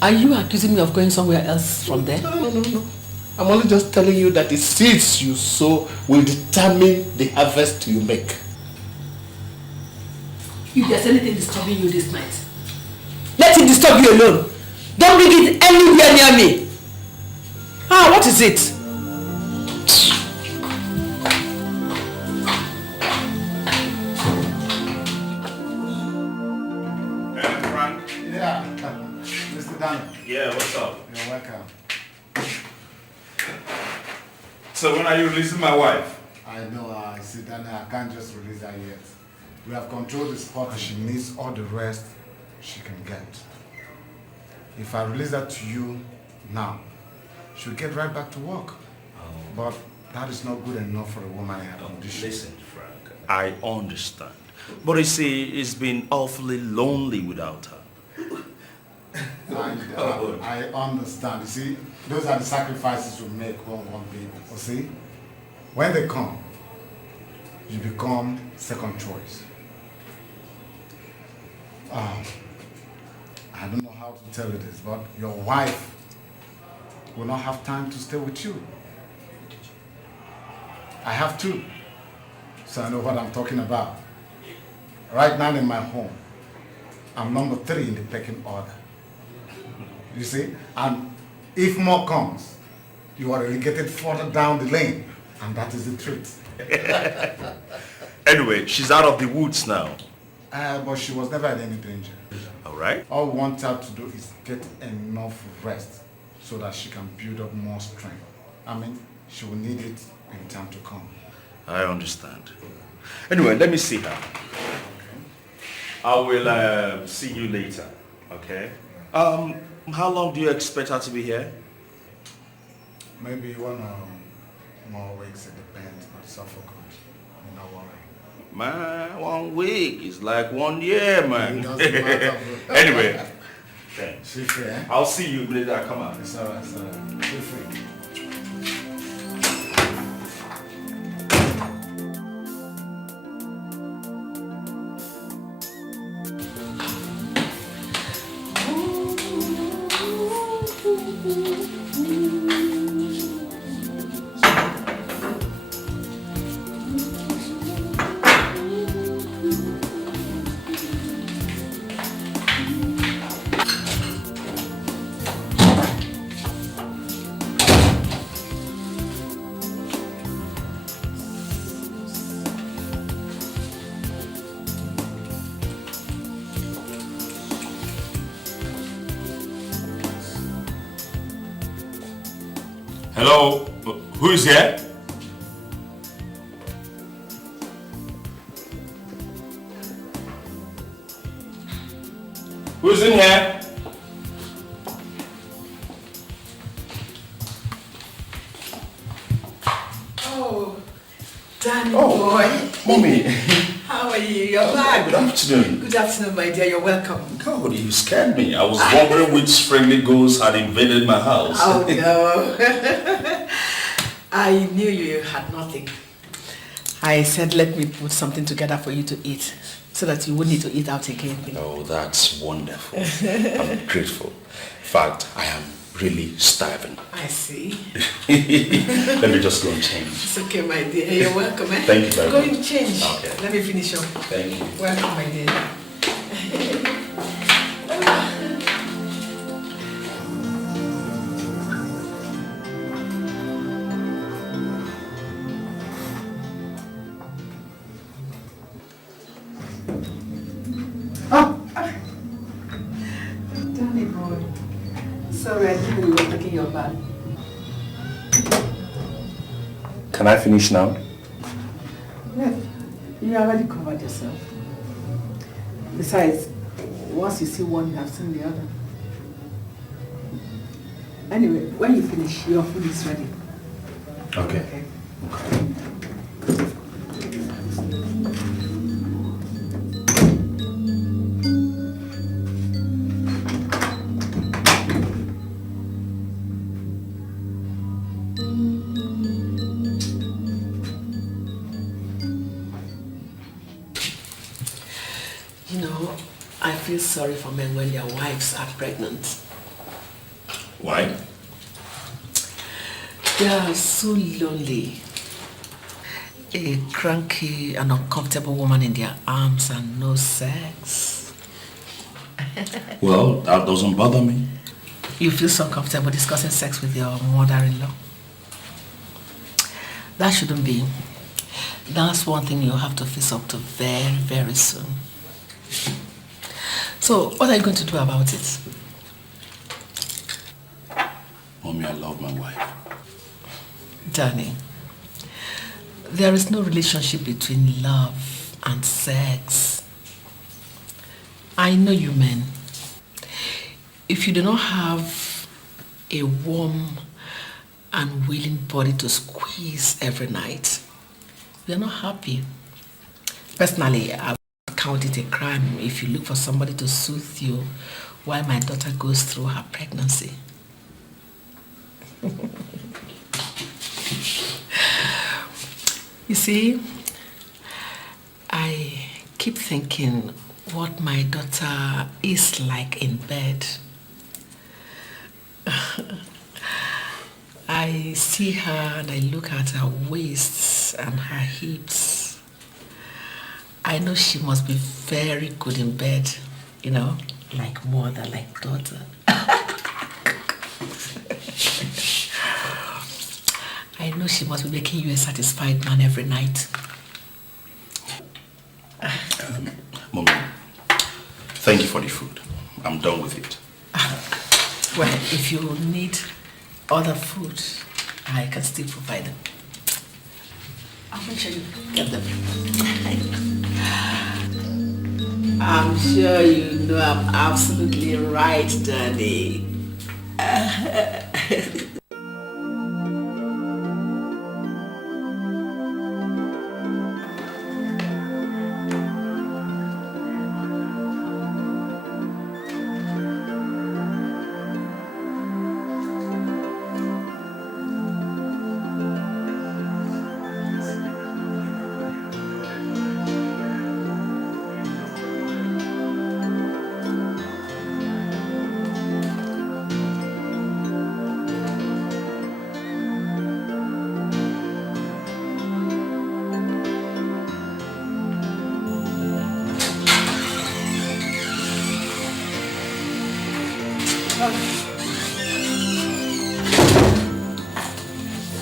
Are you accusing me of going somewhere else from there? No. I'm only just telling you that the seeds you sow will determine the harvest you make. If there's anything disturbing you this night, let it disturb you alone. Don't bring it anywhere near me. What is it? Yeah, what's up? You're welcome. So when are you releasing my wife? I know, Daniel, I can't just release her yet. We have controlled the spot. She needs all the rest she can get. If I release her to you now, she'll get right back to work. But that is not good enough for a woman in her condition. Listen, Frank, I understand. But you see, it's been awfully lonely without her. I understand. You see, those are the sacrifices we make when we want baby. You see, when they come, you become second choice. I don't know how to tell you this, but your wife will not have time to stay with you. I have two, so I know what I'm talking about. Right now in my home, I'm number 3 in the pecking order. You see? And if more comes, you are relegated further down the lane. And that is the truth. Anyway, she's out of the woods now. But she was never in any danger. All right. All we want her to do is get enough rest so that she can build up more strength. I mean, she will need it in time to come. I understand. Anyway, let me see her. I will see you later, okay? How long do you expect her to be here? Maybe 1 more weeks, it depends, but it's all for good. You know what? Man, 1 week is like 1 year, man. It doesn't matter. Anyway, thanks. Feel free, eh? I'll see you later. Come on. It's all right, it's all right. Feel free. Hello? Who is here? Who's in here? Oh, Danny boy. Mommy. How are you? You're back. Good afternoon. Good afternoon, my dear. You're welcome. God, you scared me. I was wondering which friendly ghost had invaded my house. Oh, no. I knew you had nothing. I said, let me put something together for you to eat so that you wouldn't need to eat out again. Oh, that's wonderful. I'm grateful. In fact, I am really starving. I see. Let me just go and change. It's okay, my dear. You're welcome, eh? Thank you very much. much. Go and change. Okay. Let me finish up. Thank you. Welcome, my dear. Danny boy. Sorry, I didn't know you were taking your bath. Can I finish now? Yeah, you already covered yourself. Besides, once you see one, you have seen the other. Anyway, when you finish, your food is ready. Okay. You know, I feel sorry for men when their wives are pregnant. Why? They are so lonely. A cranky and uncomfortable woman in their arms and no sex. Well, that doesn't bother me. You feel so comfortable discussing sex with your mother-in-law? That shouldn't be. That's one thing you have to face up to very, very soon. So, what are you going to do about it? Mommy, I love my wife. Danny, there is no relationship between love and sex. I know you men. If you do not have a warm and willing body to squeeze every night, you're not happy. Personally, I would count it a crime if you look for somebody to soothe you while my daughter goes through her pregnancy. You see, I keep thinking what my daughter is like in bed. I see her and I look at her waists and her hips. I know she must be very good in bed, you know, like mother, like daughter. I know she must be making you a satisfied man every night. Mommy, thank you for the food. I'm done with it. Well, if you need other food, I can still provide them. I'll make sure you get them. I'm sure you know I'm absolutely right, Daddy.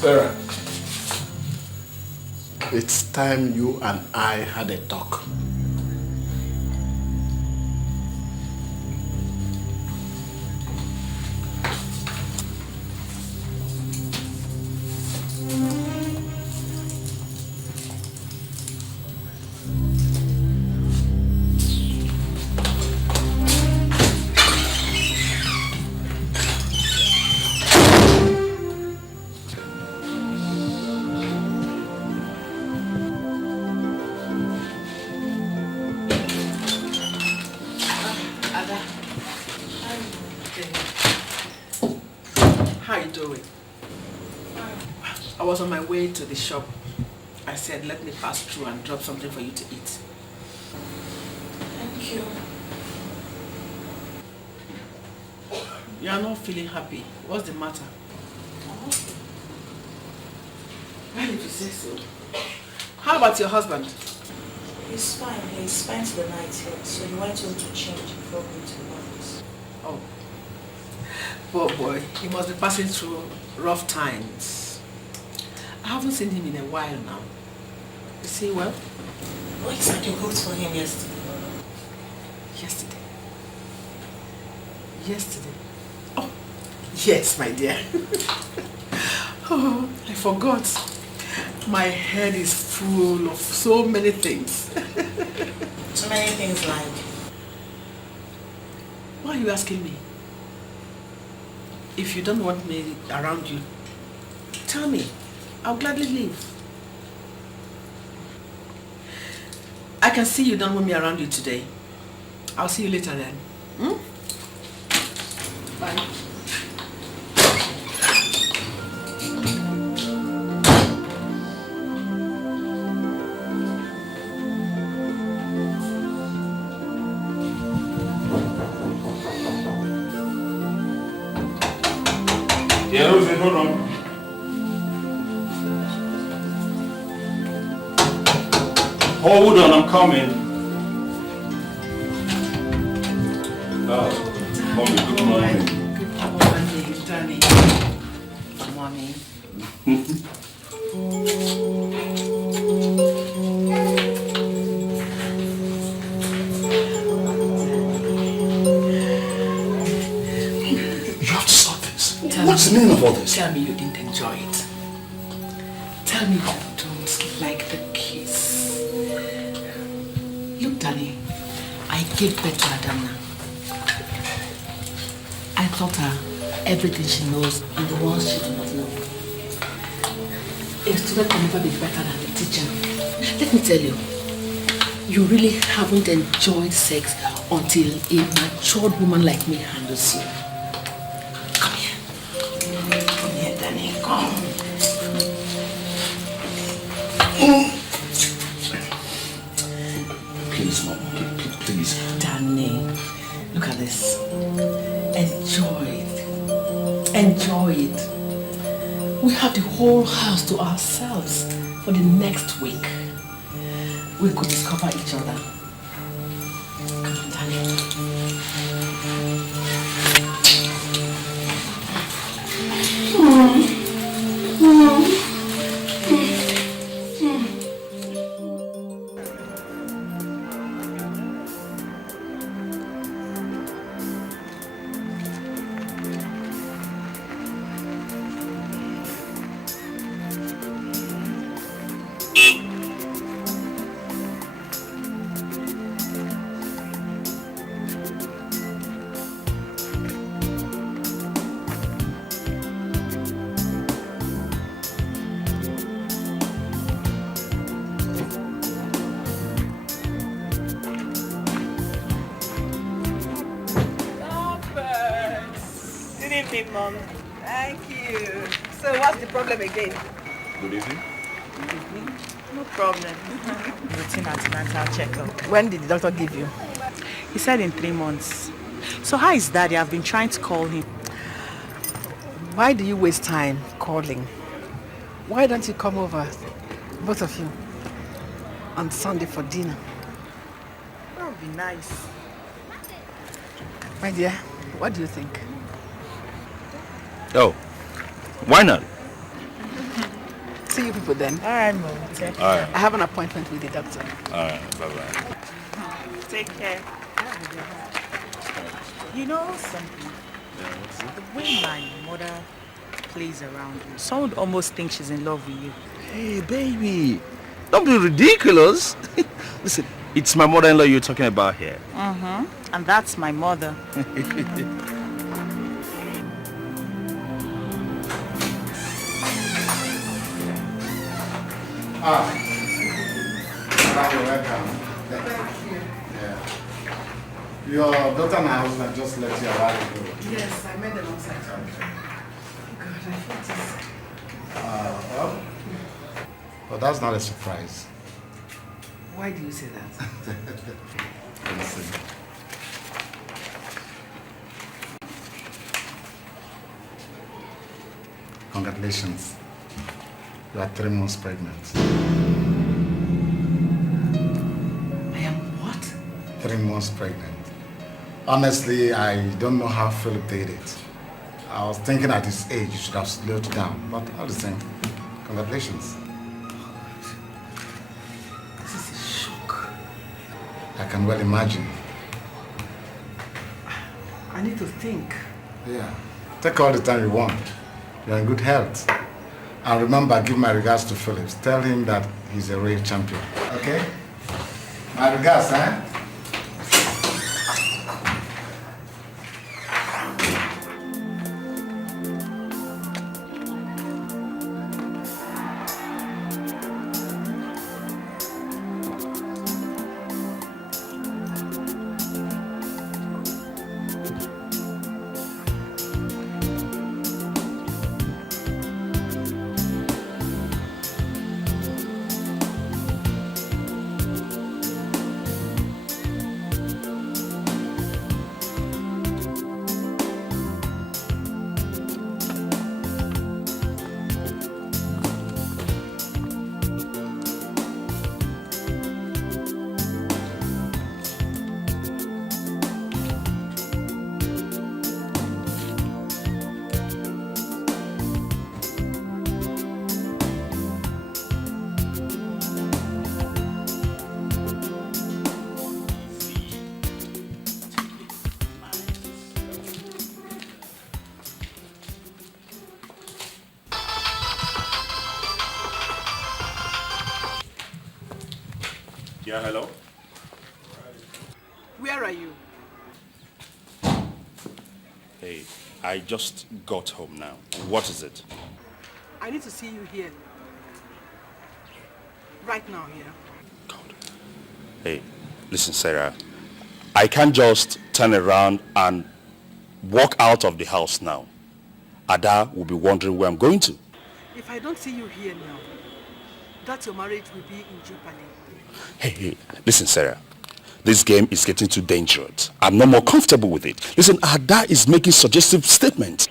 Sarah, it's time you and I had a talk. I was on my way to the shop. I said, let me pass through and drop something for you to eat. Thank you. You are not feeling happy. What's the matter? Why did you say so? How about your husband? He's fine. He spent the night here, so he went home to change before going to the office. Oh. Poor boy. He must be passing through rough times. I haven't seen him in a while now. Is he well? Oh, he said you cooked for him yesterday. Yesterday? Yesterday? Oh, yes, my dear. Oh, I forgot. My head is full of so many things. So many things like? Why are you asking me? If you don't want me around you, tell me. I'll gladly leave. I can see you don't want me around you today. I'll see you later then. Hmm? Bye. Yeah, Rosie, hold on. Hold on, I'm coming. Oh, mommy, good morning. Good morning, darling. Mommy. You have to stop this. What's the meaning of all this? Tell me you didn't enjoy it. Tell me you don't like the kiss. Look, Danny, I gave birth to Adamna. I taught her everything she knows and the ones she does not know. A student can never be better than a teacher. Let me tell you, you really haven't enjoyed sex until a matured woman like me handles you. Come here. Come here, Danny. Come. Please, Mom. Please. Danny, look at this. Enjoy it. Enjoy it. We have the whole house to ourselves for the next week. We could discover each other. Come on, Danny. Mom. Thank you. So what's the problem again? Good evening. No problem. Routine antenatal checkup. When did the doctor give you? He said in 3 months. So how is Daddy? I've been trying to call him. Why do you waste time calling? Why don't you come over, both of you, on Sunday for dinner? That would be nice. My dear, what do you think? Oh, why not? See you people then. All right, Mom. All right. I have an appointment with the doctor. All right, bye-bye. Take care. You know something? The way my mother plays around you, someone almost thinks she's in love with you. Hey, baby, don't be ridiculous. Listen, it's my mother-in-law you're talking about here. Mm-hmm. And that's my mother. You're welcome. Thank you. Yeah. Your daughter and her husband just left you a while ago. Yes, I met them outside. Okay. God, I thought this. Well, that's not a surprise. Why do you say that? Listen. Congratulations. You are 3 months pregnant. I am what? 3 months pregnant. Honestly, I don't know how Philip did it. I was thinking at his age, you should have slowed down. But all the same, congratulations. This is a shock. I can well imagine. I need to think. Yeah. Take all the time you want. You're in good health. And remember, give my regards to Phillips. Tell him that he's a real champion. Okay? My regards, eh? Yeah, hello? Where are you? Hey, I just got home now. What is it? I need to see you here. Right now, here. Hey, listen, Sarah. I can't just turn around and walk out of the house now. Ada will be wondering where I'm going to. If I don't see you here now, that your marriage will be in jeopardy. Hey, listen, Sarah. This game is getting too dangerous. I'm no more comfortable with it. Listen, Ada is making suggestive statements.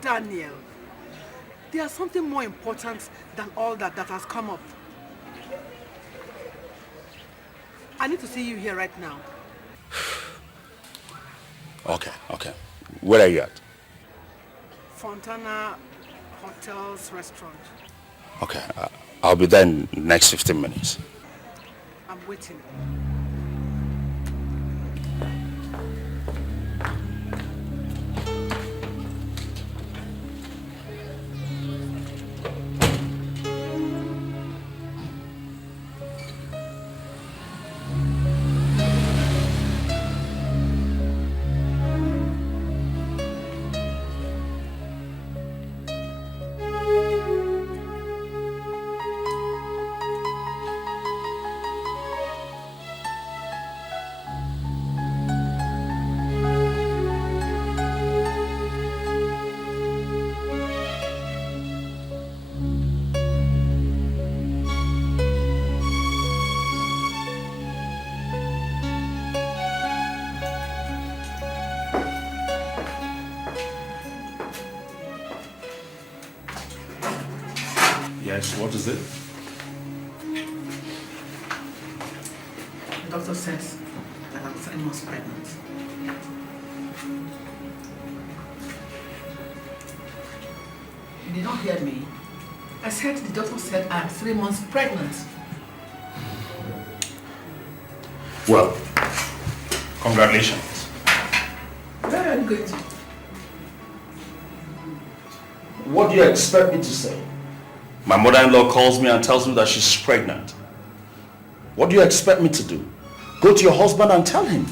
Daniel, there's something more important than all that has come up. I need to see you here right now. Okay. Where are you at? Fontana Hotels Restaurant. Okay, I'll be there in the next 15 minutes. I'm waiting. Yes, what is it? The doctor says that I'm 3 months pregnant. You did not hear me. I said the doctor said I'm 3 months pregnant. Well, congratulations. Where are you going to? What do you expect me to say? My mother-in-law calls me and tells me that she's pregnant. What do you expect me to do? Go to your husband and tell him.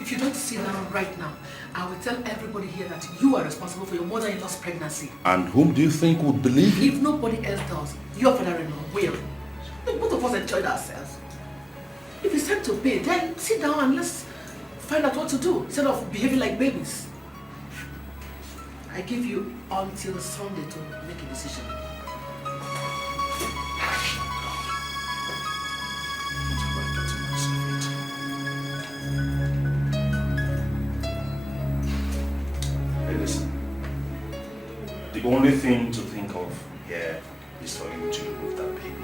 If you don't sit down right now, I will tell everybody here that you are responsible for your mother-in-law's pregnancy. And whom do you think would believe you? If nobody else does, your father-in-law will. Look, both of us enjoyed ourselves. If it's time to pay, then sit down and let's find out what to do instead of behaving like babies. I give you until Sunday to make a decision. Hey, listen. The only thing to think of here is for you to remove that baby.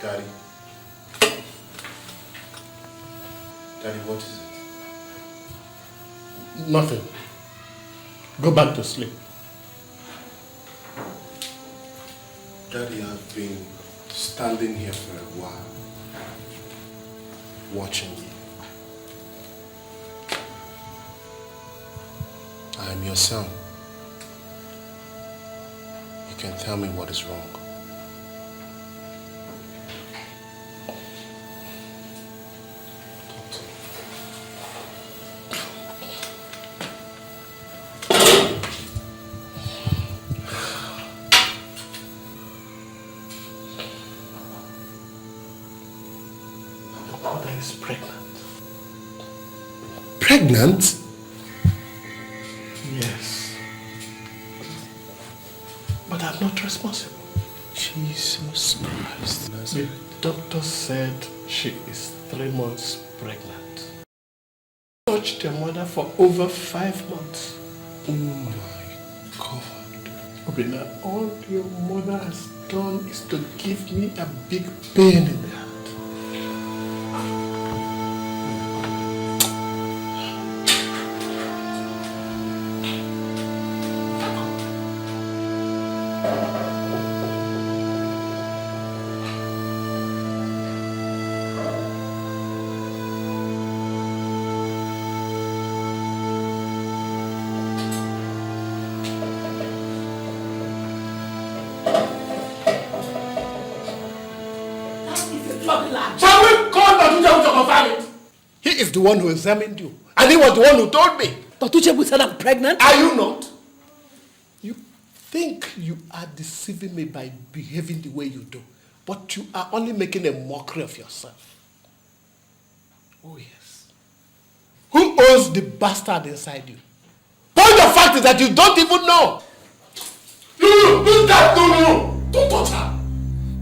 Daddy. Daddy, what is it? Nothing. Go back to sleep. Daddy, I've been standing here for a while, watching you. I am your son. You can tell me what is wrong. Is pregnant. Pregnant? Yes. But I'm not responsible. Jesus Christ. The doctor said she is 3 months pregnant. Touched your mother for over 5 months. Oh my God. Obina, all your mother has done is to give me a big pain in the heart. that? Shall we call Datuchebu to confirm it? He is the one who examined you. And he was the one who told me. Datuchebu said I'm pregnant? Are you not? You think you are deceiving me by behaving the way you do. But you are only making a mockery of yourself. Oh yes. Who owns the bastard inside you? Point of fact is that you don't even know. No, don't touch her.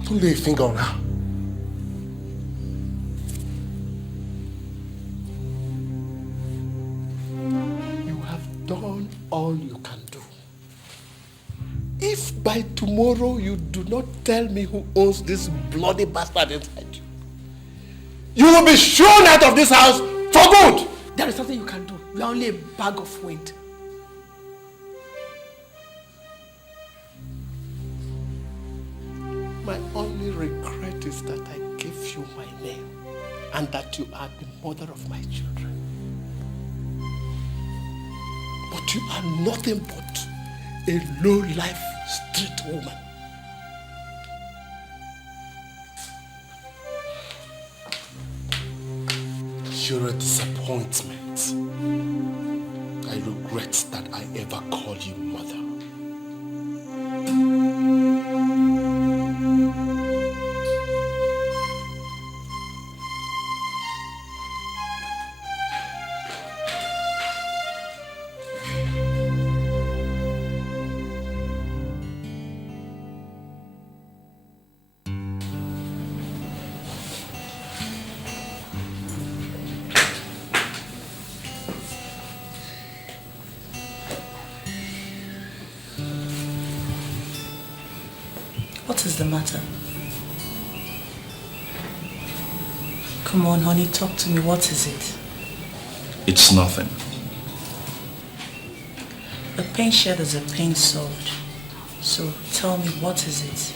Don't lay a finger on her. You have done all you can do. If by tomorrow you do not tell me who owns this bloody bastard inside you, you will be shown out of this house for good. There is nothing you can do. You are only a bag of wind. My only regret is that I gave you my name and that you are the mother of my children. But you are nothing but a low-life street woman. You're a disappointment. I regret that I ever called you mother. What is the matter? Come on, honey, talk to me. What is it? It's nothing. A pain shared is a pain solved. So tell me, what is it?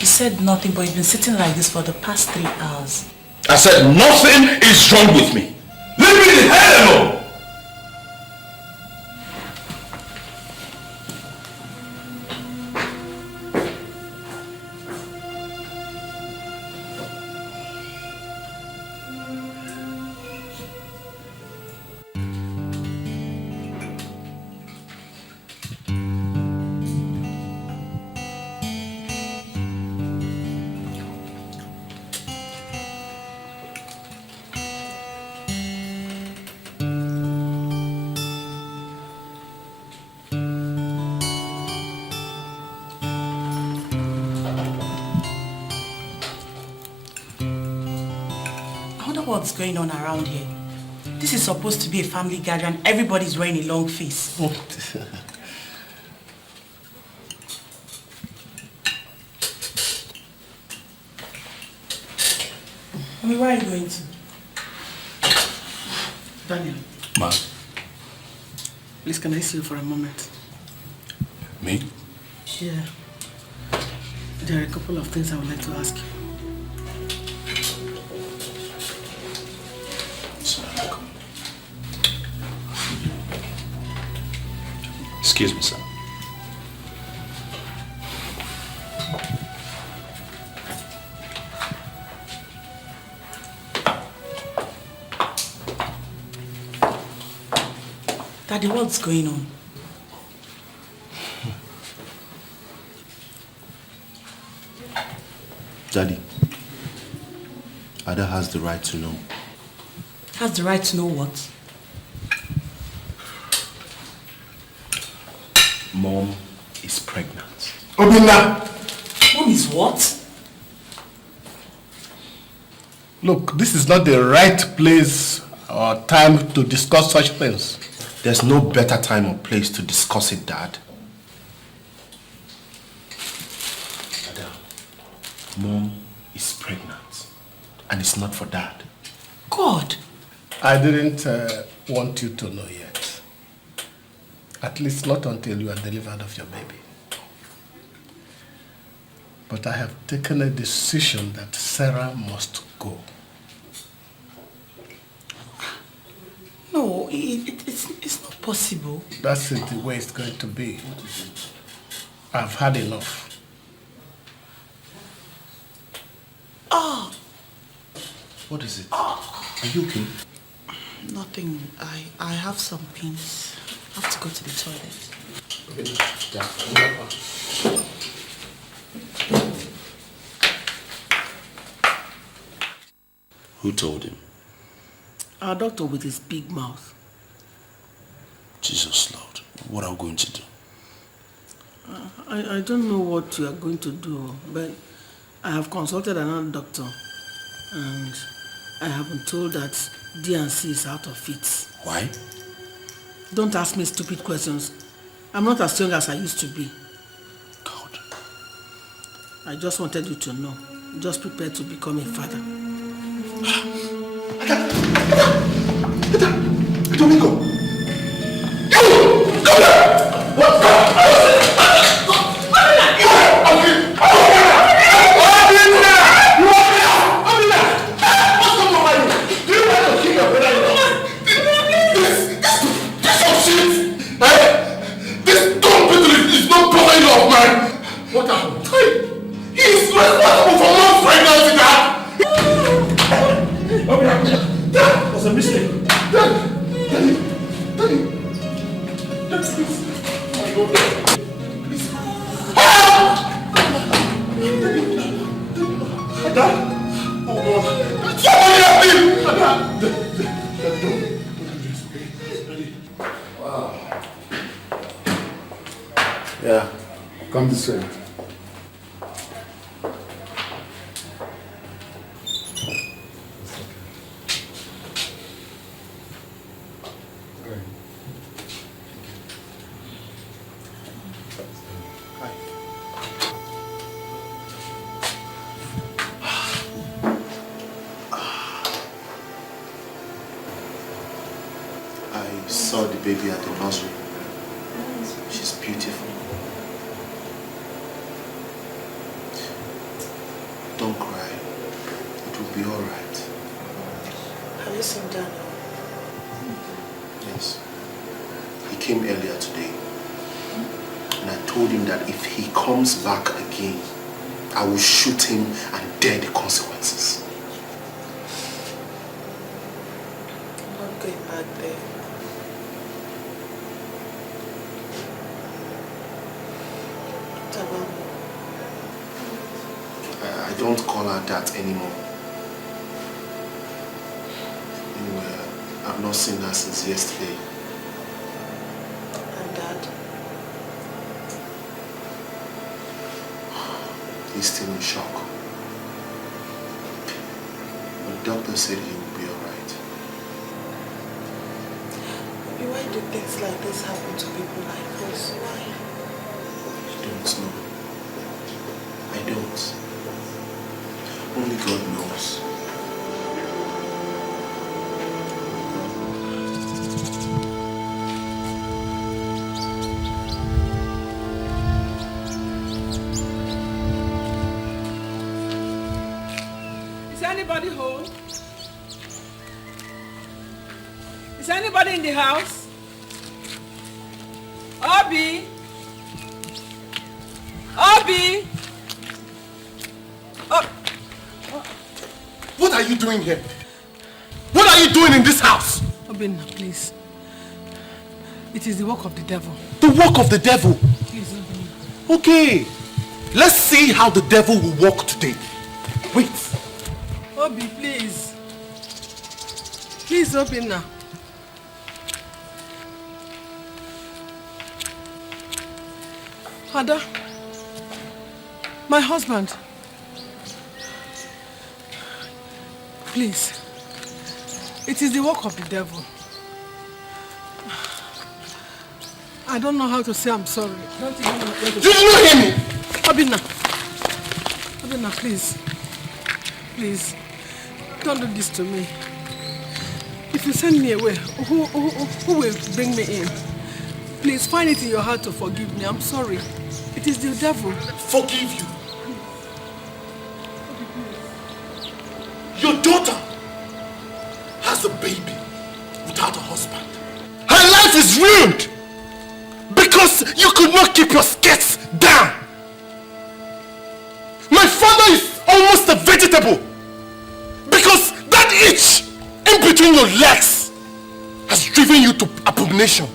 You said nothing, but you've been sitting like this for the past 3 hours. I said nothing is wrong with me. Leave me the hell alone! What's going on around here? This is supposed to be a family gathering. Everybody's wearing a long face. Mommy, where are you going to? Daniel. Ma. Please, can I see you for a moment? Me? Yeah. There are a couple of things I would like to ask you. Excuse me, sir. Daddy, what's going on? Daddy, Ada has the right to know. Has the right to know what? Mom is pregnant. Obinna! Mom is what? Look, this is not the right place or time to discuss such things. There's no better time or place to discuss it, Dad. Ada, Mom is pregnant. And it's not for Dad. God! I didn't want you to know yet. At least not until you are delivered of your baby. But I have taken a decision that Sarah must go. No, it's not possible. That's it, the way it's going to be. I've had enough. What is it? Are you okay? Nothing. I have some pins. I have to go to the toilet. Who told him? Our doctor with his big mouth. Jesus Lord, what are we going to do? I don't know what you are going to do, but I have consulted another doctor and I have been told that D&C is out of it. Why? Don't ask me stupid questions. I'm not as young as I used to be. God. I just wanted you to know. Just prepare to become a father. Domingo! Come here! What happened? He is responsible for mom's pregnancy, Dad! That was a mistake. Daddy, please. Oh my God. Please. Dad! Oh God. Somebody help me! Dad, don't do this, okay? Wow. Yeah. Come this way. I saw the baby at the nursery. She's beautiful. Don't cry. It will be alright. Have you seen Daniel? Yes. He came earlier today. And I told him that if he comes back again, I will shoot him and bear the consequences. I'm not going back there. I don't call her that anymore. Anyway, I've not seen her since yesterday. And Dad? He's still in shock. But the doctor said he will be alright. Why do things like this happen to people like us? Why? I don't know. I don't. Only God knows. Is anybody home? Is anybody in the house? Obi? Obi? What are you doing here? What are you doing in this house? Obinna, please. It is the work of the devil. The work of the devil? Please, Obinna. Okay. Let's see how the devil will walk today. Wait. Obi, please. Please, Obinna. Ada, my husband. Please. It is the work of the devil. I don't know how to say I'm sorry. Don't even know where to Did you not hear me? Obinna. Obinna, please. Please. Don't do this to me. If you send me away, who will bring me in? Please find it in your heart to forgive me. I'm sorry. It is the devil. Forgive you? Your daughter has a baby without a husband. Her life is ruined because you could not keep your skirts down. My father is almost a vegetable because that between your legs has driven you to abomination.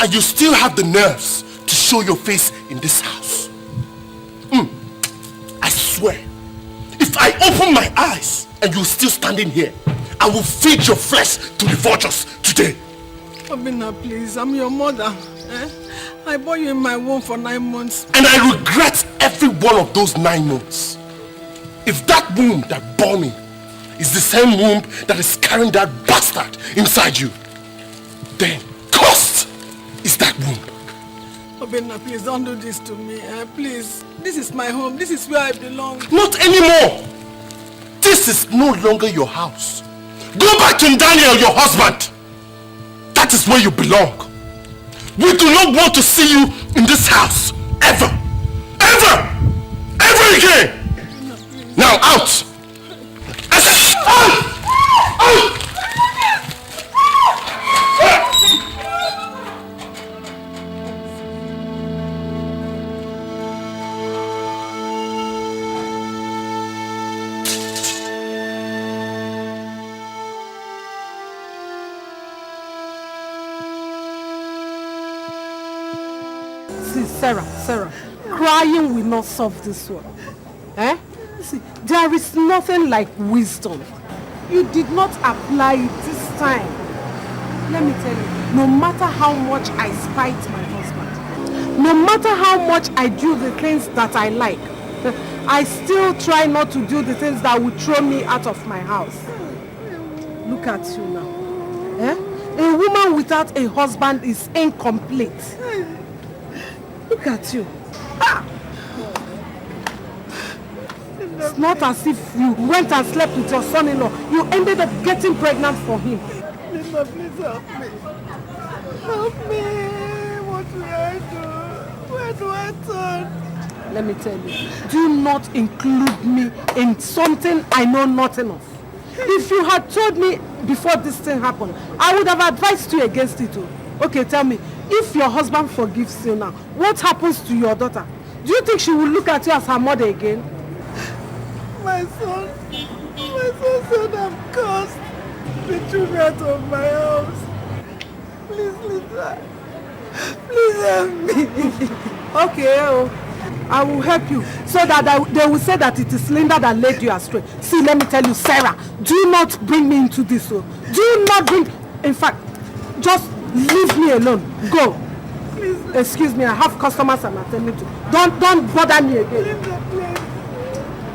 And you still have the nerves to show your face in this house. I swear, if I open my eyes and you're still standing here, I will feed your flesh to the vultures today. Obinna, please, I'm your mother. I bore you in my womb for 9 months. And I regret every one of those 9 months. If that womb that bore me is the same womb that is carrying that bastard inside you, then cursed is that womb. Obinna, please don't do this to me. Please, this is my home. This is where I belong. Not anymore. This is no longer your house. Go back to Daniel, your husband. That is where you belong. We do not want to see you in this house. Ever. Ever. Ever again. Now out. Out. See, Sarah, crying will not solve this one. See, there is nothing like wisdom. You did not apply it this time. Let me tell you, no matter how much I spite my husband, no matter how much I do the things that I like, I still try not to do the things that would throw me out of my house. Look at you now. A woman without a husband is incomplete. Look at you. It's not as if you went and slept with your son-in-law. You ended up getting pregnant for him. Linda, please help me. Help me. What will I do? Where do I turn? Let me tell you, do not include me in something I know nothing of. If you had told me before this thing happened, I would have advised you against it. Okay, tell me, if your husband forgives you now, what happens to your daughter? Do you think she will look at you as her mother again? My son said I'm cursed. They threw me out of my house. Please, Linda. Please help me. Okay, I will help you so that they will say that it is Linda that led you astray. See, let me tell you, Sarah, do not bring me into this. Do not bring... In fact, just leave me alone. Go. Please. Excuse me, I have customers I'm attending to. Don't bother me again. Linda, please.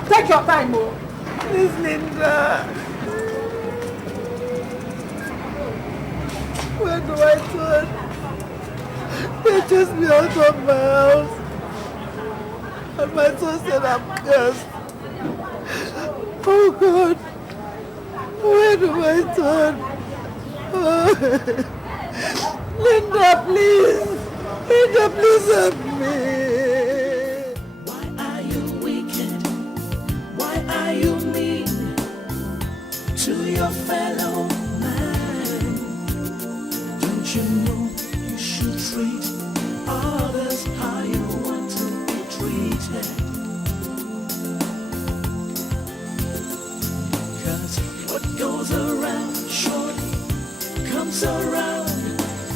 Take your time, Please, Linda. Where do I turn? They chased me out of my house. And my son said I'm cursed. Oh God. Where do I turn? Linda, please. Linda, please help me. Why are you wicked? Why are you mean to your fellow man? Don't you know you should treat others how you want to be treated? 'Cause what goes around surely comes around.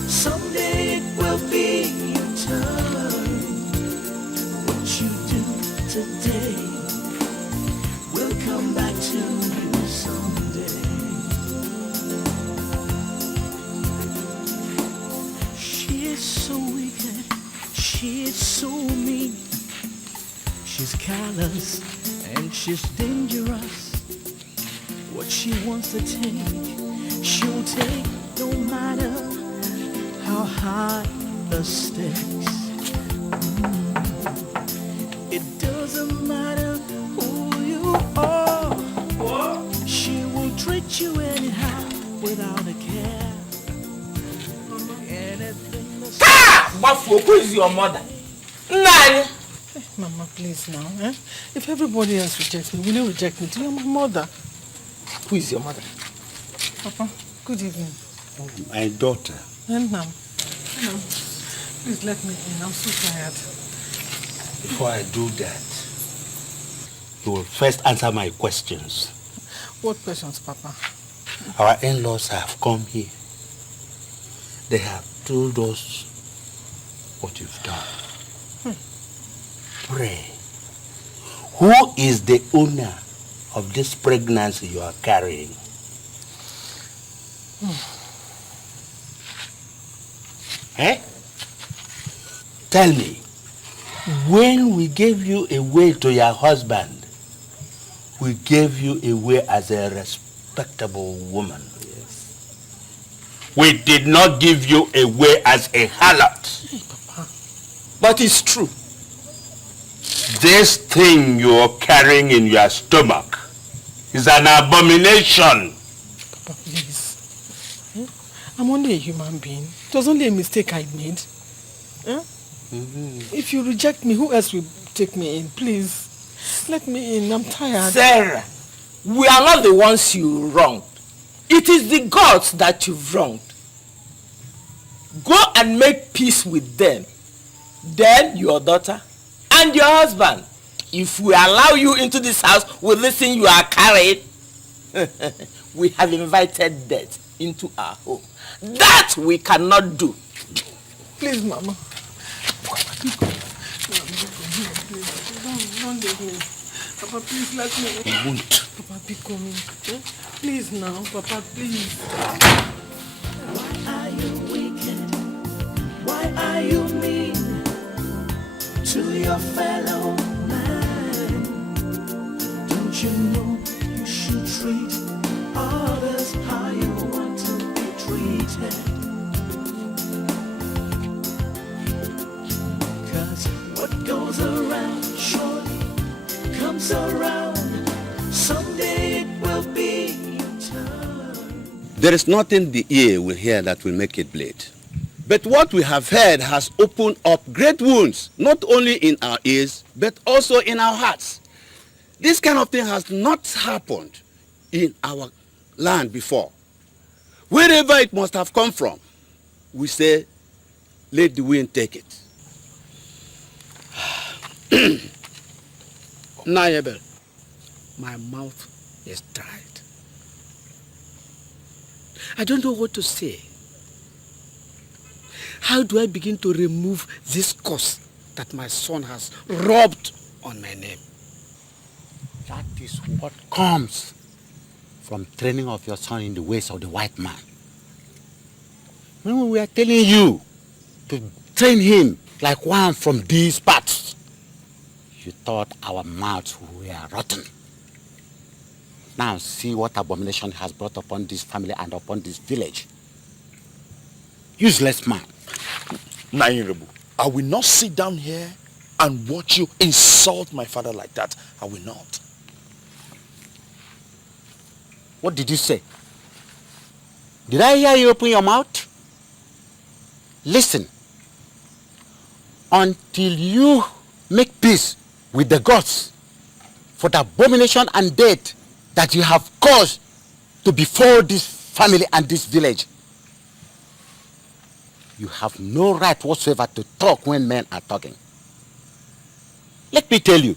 Someday it will be your turn. What you do today will come back to you someday. She is so wicked, she is so mean. She's callous and she's dangerous. What she wants to take, she'll take no matter how high the stakes. It doesn't matter who you are. She will treat you anyhow without a care. Who is your mother? Nani? Mama, please now. If everybody else rejects me, will you reject me? You're my mother. Who is your mother? Papa, good evening. My daughter. And now, please let me in. I'm so tired. Before I do that, you will first answer my questions. What questions, Papa? Our in-laws have come here. They have told us what you've done. Pray. Who is the owner of this pregnancy you are carrying? Eh? Tell me, when we gave you away to your husband, we gave you away as a respectable woman. Yes. We did not give you away as a harlot. Hey, Papa. But it's true. This thing you are carrying in your stomach is an abomination. Papa, please. I'm only a human being. It was only a mistake I made. If you reject me, who else will take me in? Please, let me in. I'm tired. Sarah, we are not the ones you wronged. It is the gods that you've wronged. Go and make peace with them. Then your daughter and your husband. If we allow you into this house with this thing you are carrying, we have invited death into our home. That we cannot do. Please, Mama. Don't leave me. Papa, please let me. I won't. Papa, be coming. Please now, Papa, please. Why are you wicked? Why are you mean to your fellow man? Don't you know you should treat others how you want to be treated? Cause what goes around surely comes around. Someday it will be your turn. There is nothing the ear will hear that will make it bleed. But what we have heard has opened up great wounds, not only in our ears, but also in our hearts. This kind of thing has not happened in our land before. Wherever it must have come from, we say, let the wind take it. Nayabel, my mouth is tied. I don't know what to say. How do I begin to remove this curse that my son has rubbed on my name? That is what comes from training of your son in the ways of the white man. When we are telling you to train him like one from these parts, you thought our mouths were rotten. Now see what abomination has brought upon this family and upon this village. Useless man. Nainrebu, I will not sit down here and watch you insult my father like that. I will not. What did you say? Did I hear you open your mouth? Listen. Until you make peace with the gods for the abomination and death that you have caused to befall this family and this village, you have no right whatsoever to talk when men are talking. Let me tell you,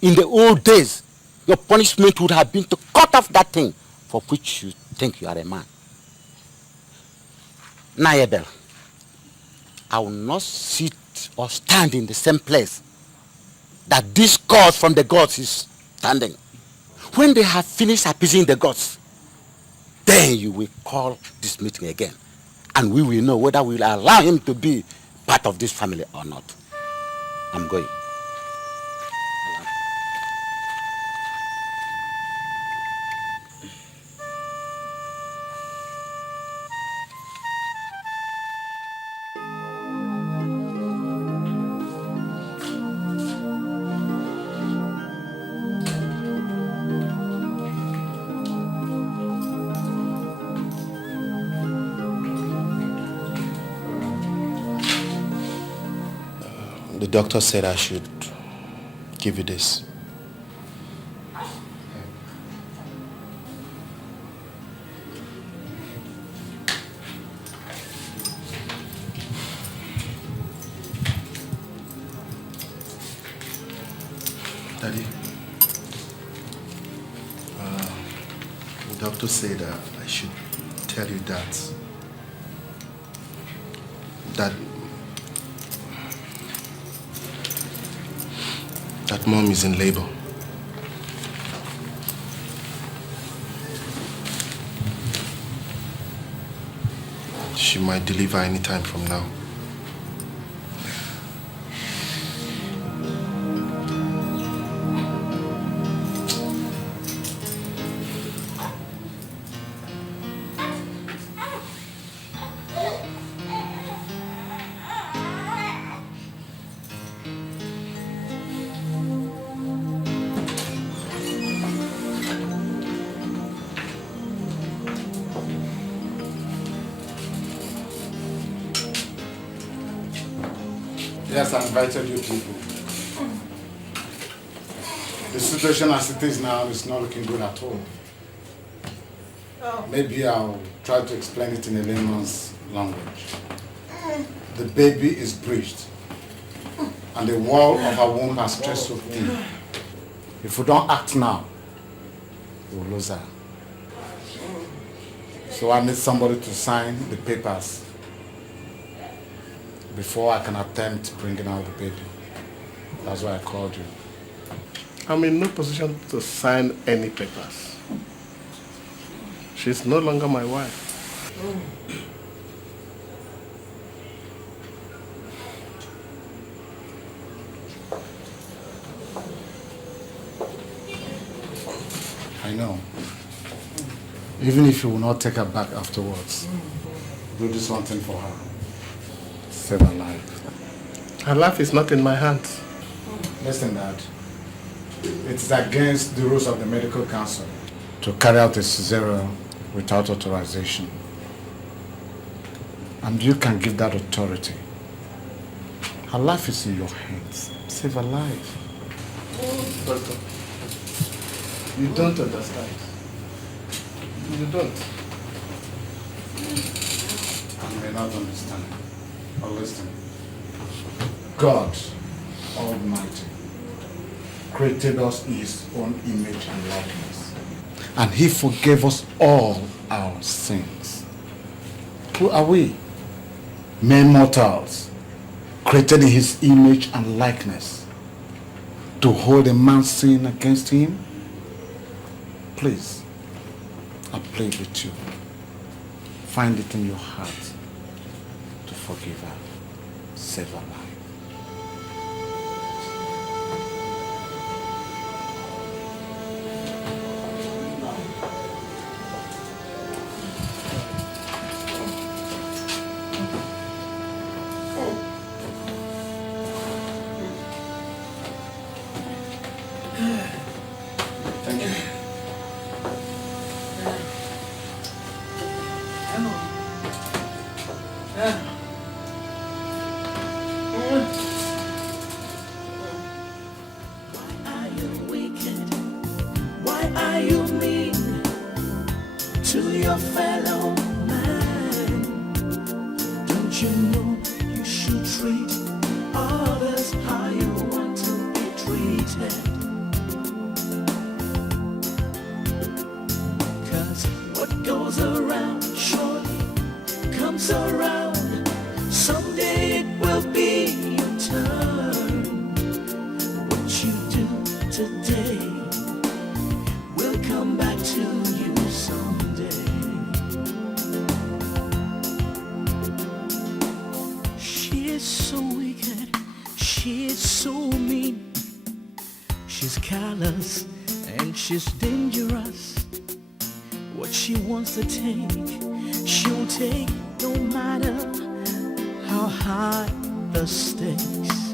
in the old days, your punishment would have been to cut off that thing for which you think you are a man. Nayabel, I will not sit or stand in the same place that this God from the gods is standing. When they have finished appeasing the gods, then you will call this meeting again. And we will know whether we will allow him to be part of this family or not. I'm going. The doctor said I should give you this. Daddy, doctor said I should tell you that mom is in labor. She might deliver any time from now. Yes, I invited you people. The situation as it is now is not looking good at all. Maybe I'll try to explain it in a layman's language. The baby is breached, and the wall of her womb has stretched so thin. If we don't act now, we'll lose her. So I need somebody to sign the papers before I can attempt bringing out the baby. That's why I called you. I'm in no position to sign any papers. She's no longer my wife. I know. Even if you will not take her back afterwards, do this one thing for her. Save her life. Her life is not in my hands. Listen, Dad. It's against the rules of the medical council to carry out a cesarean without authorization. And you can give that authority. Her life is in your hands. Save her life. Doctor, you don't understand. You don't. I may not understand. But listen. God Almighty created us in His own image and likeness. And He forgave us all our sins. Who are we? Mere mortals, created in His image and likeness, to hold a man's sin against him? Please, I plead with you. Find it in your heart to forgive her. Save her life. Thank you. Why are you wicked? Why are you mean to your fellow man? Don't you know you should treat others how you want to be treated? 'Cause what goes around surely comes around. Someday it will be your turn. What you do today will come back to you someday. She is so wicked, she is so mean. She's callous and she's dangerous. What she wants to take, she'll take no matter how high the stakes.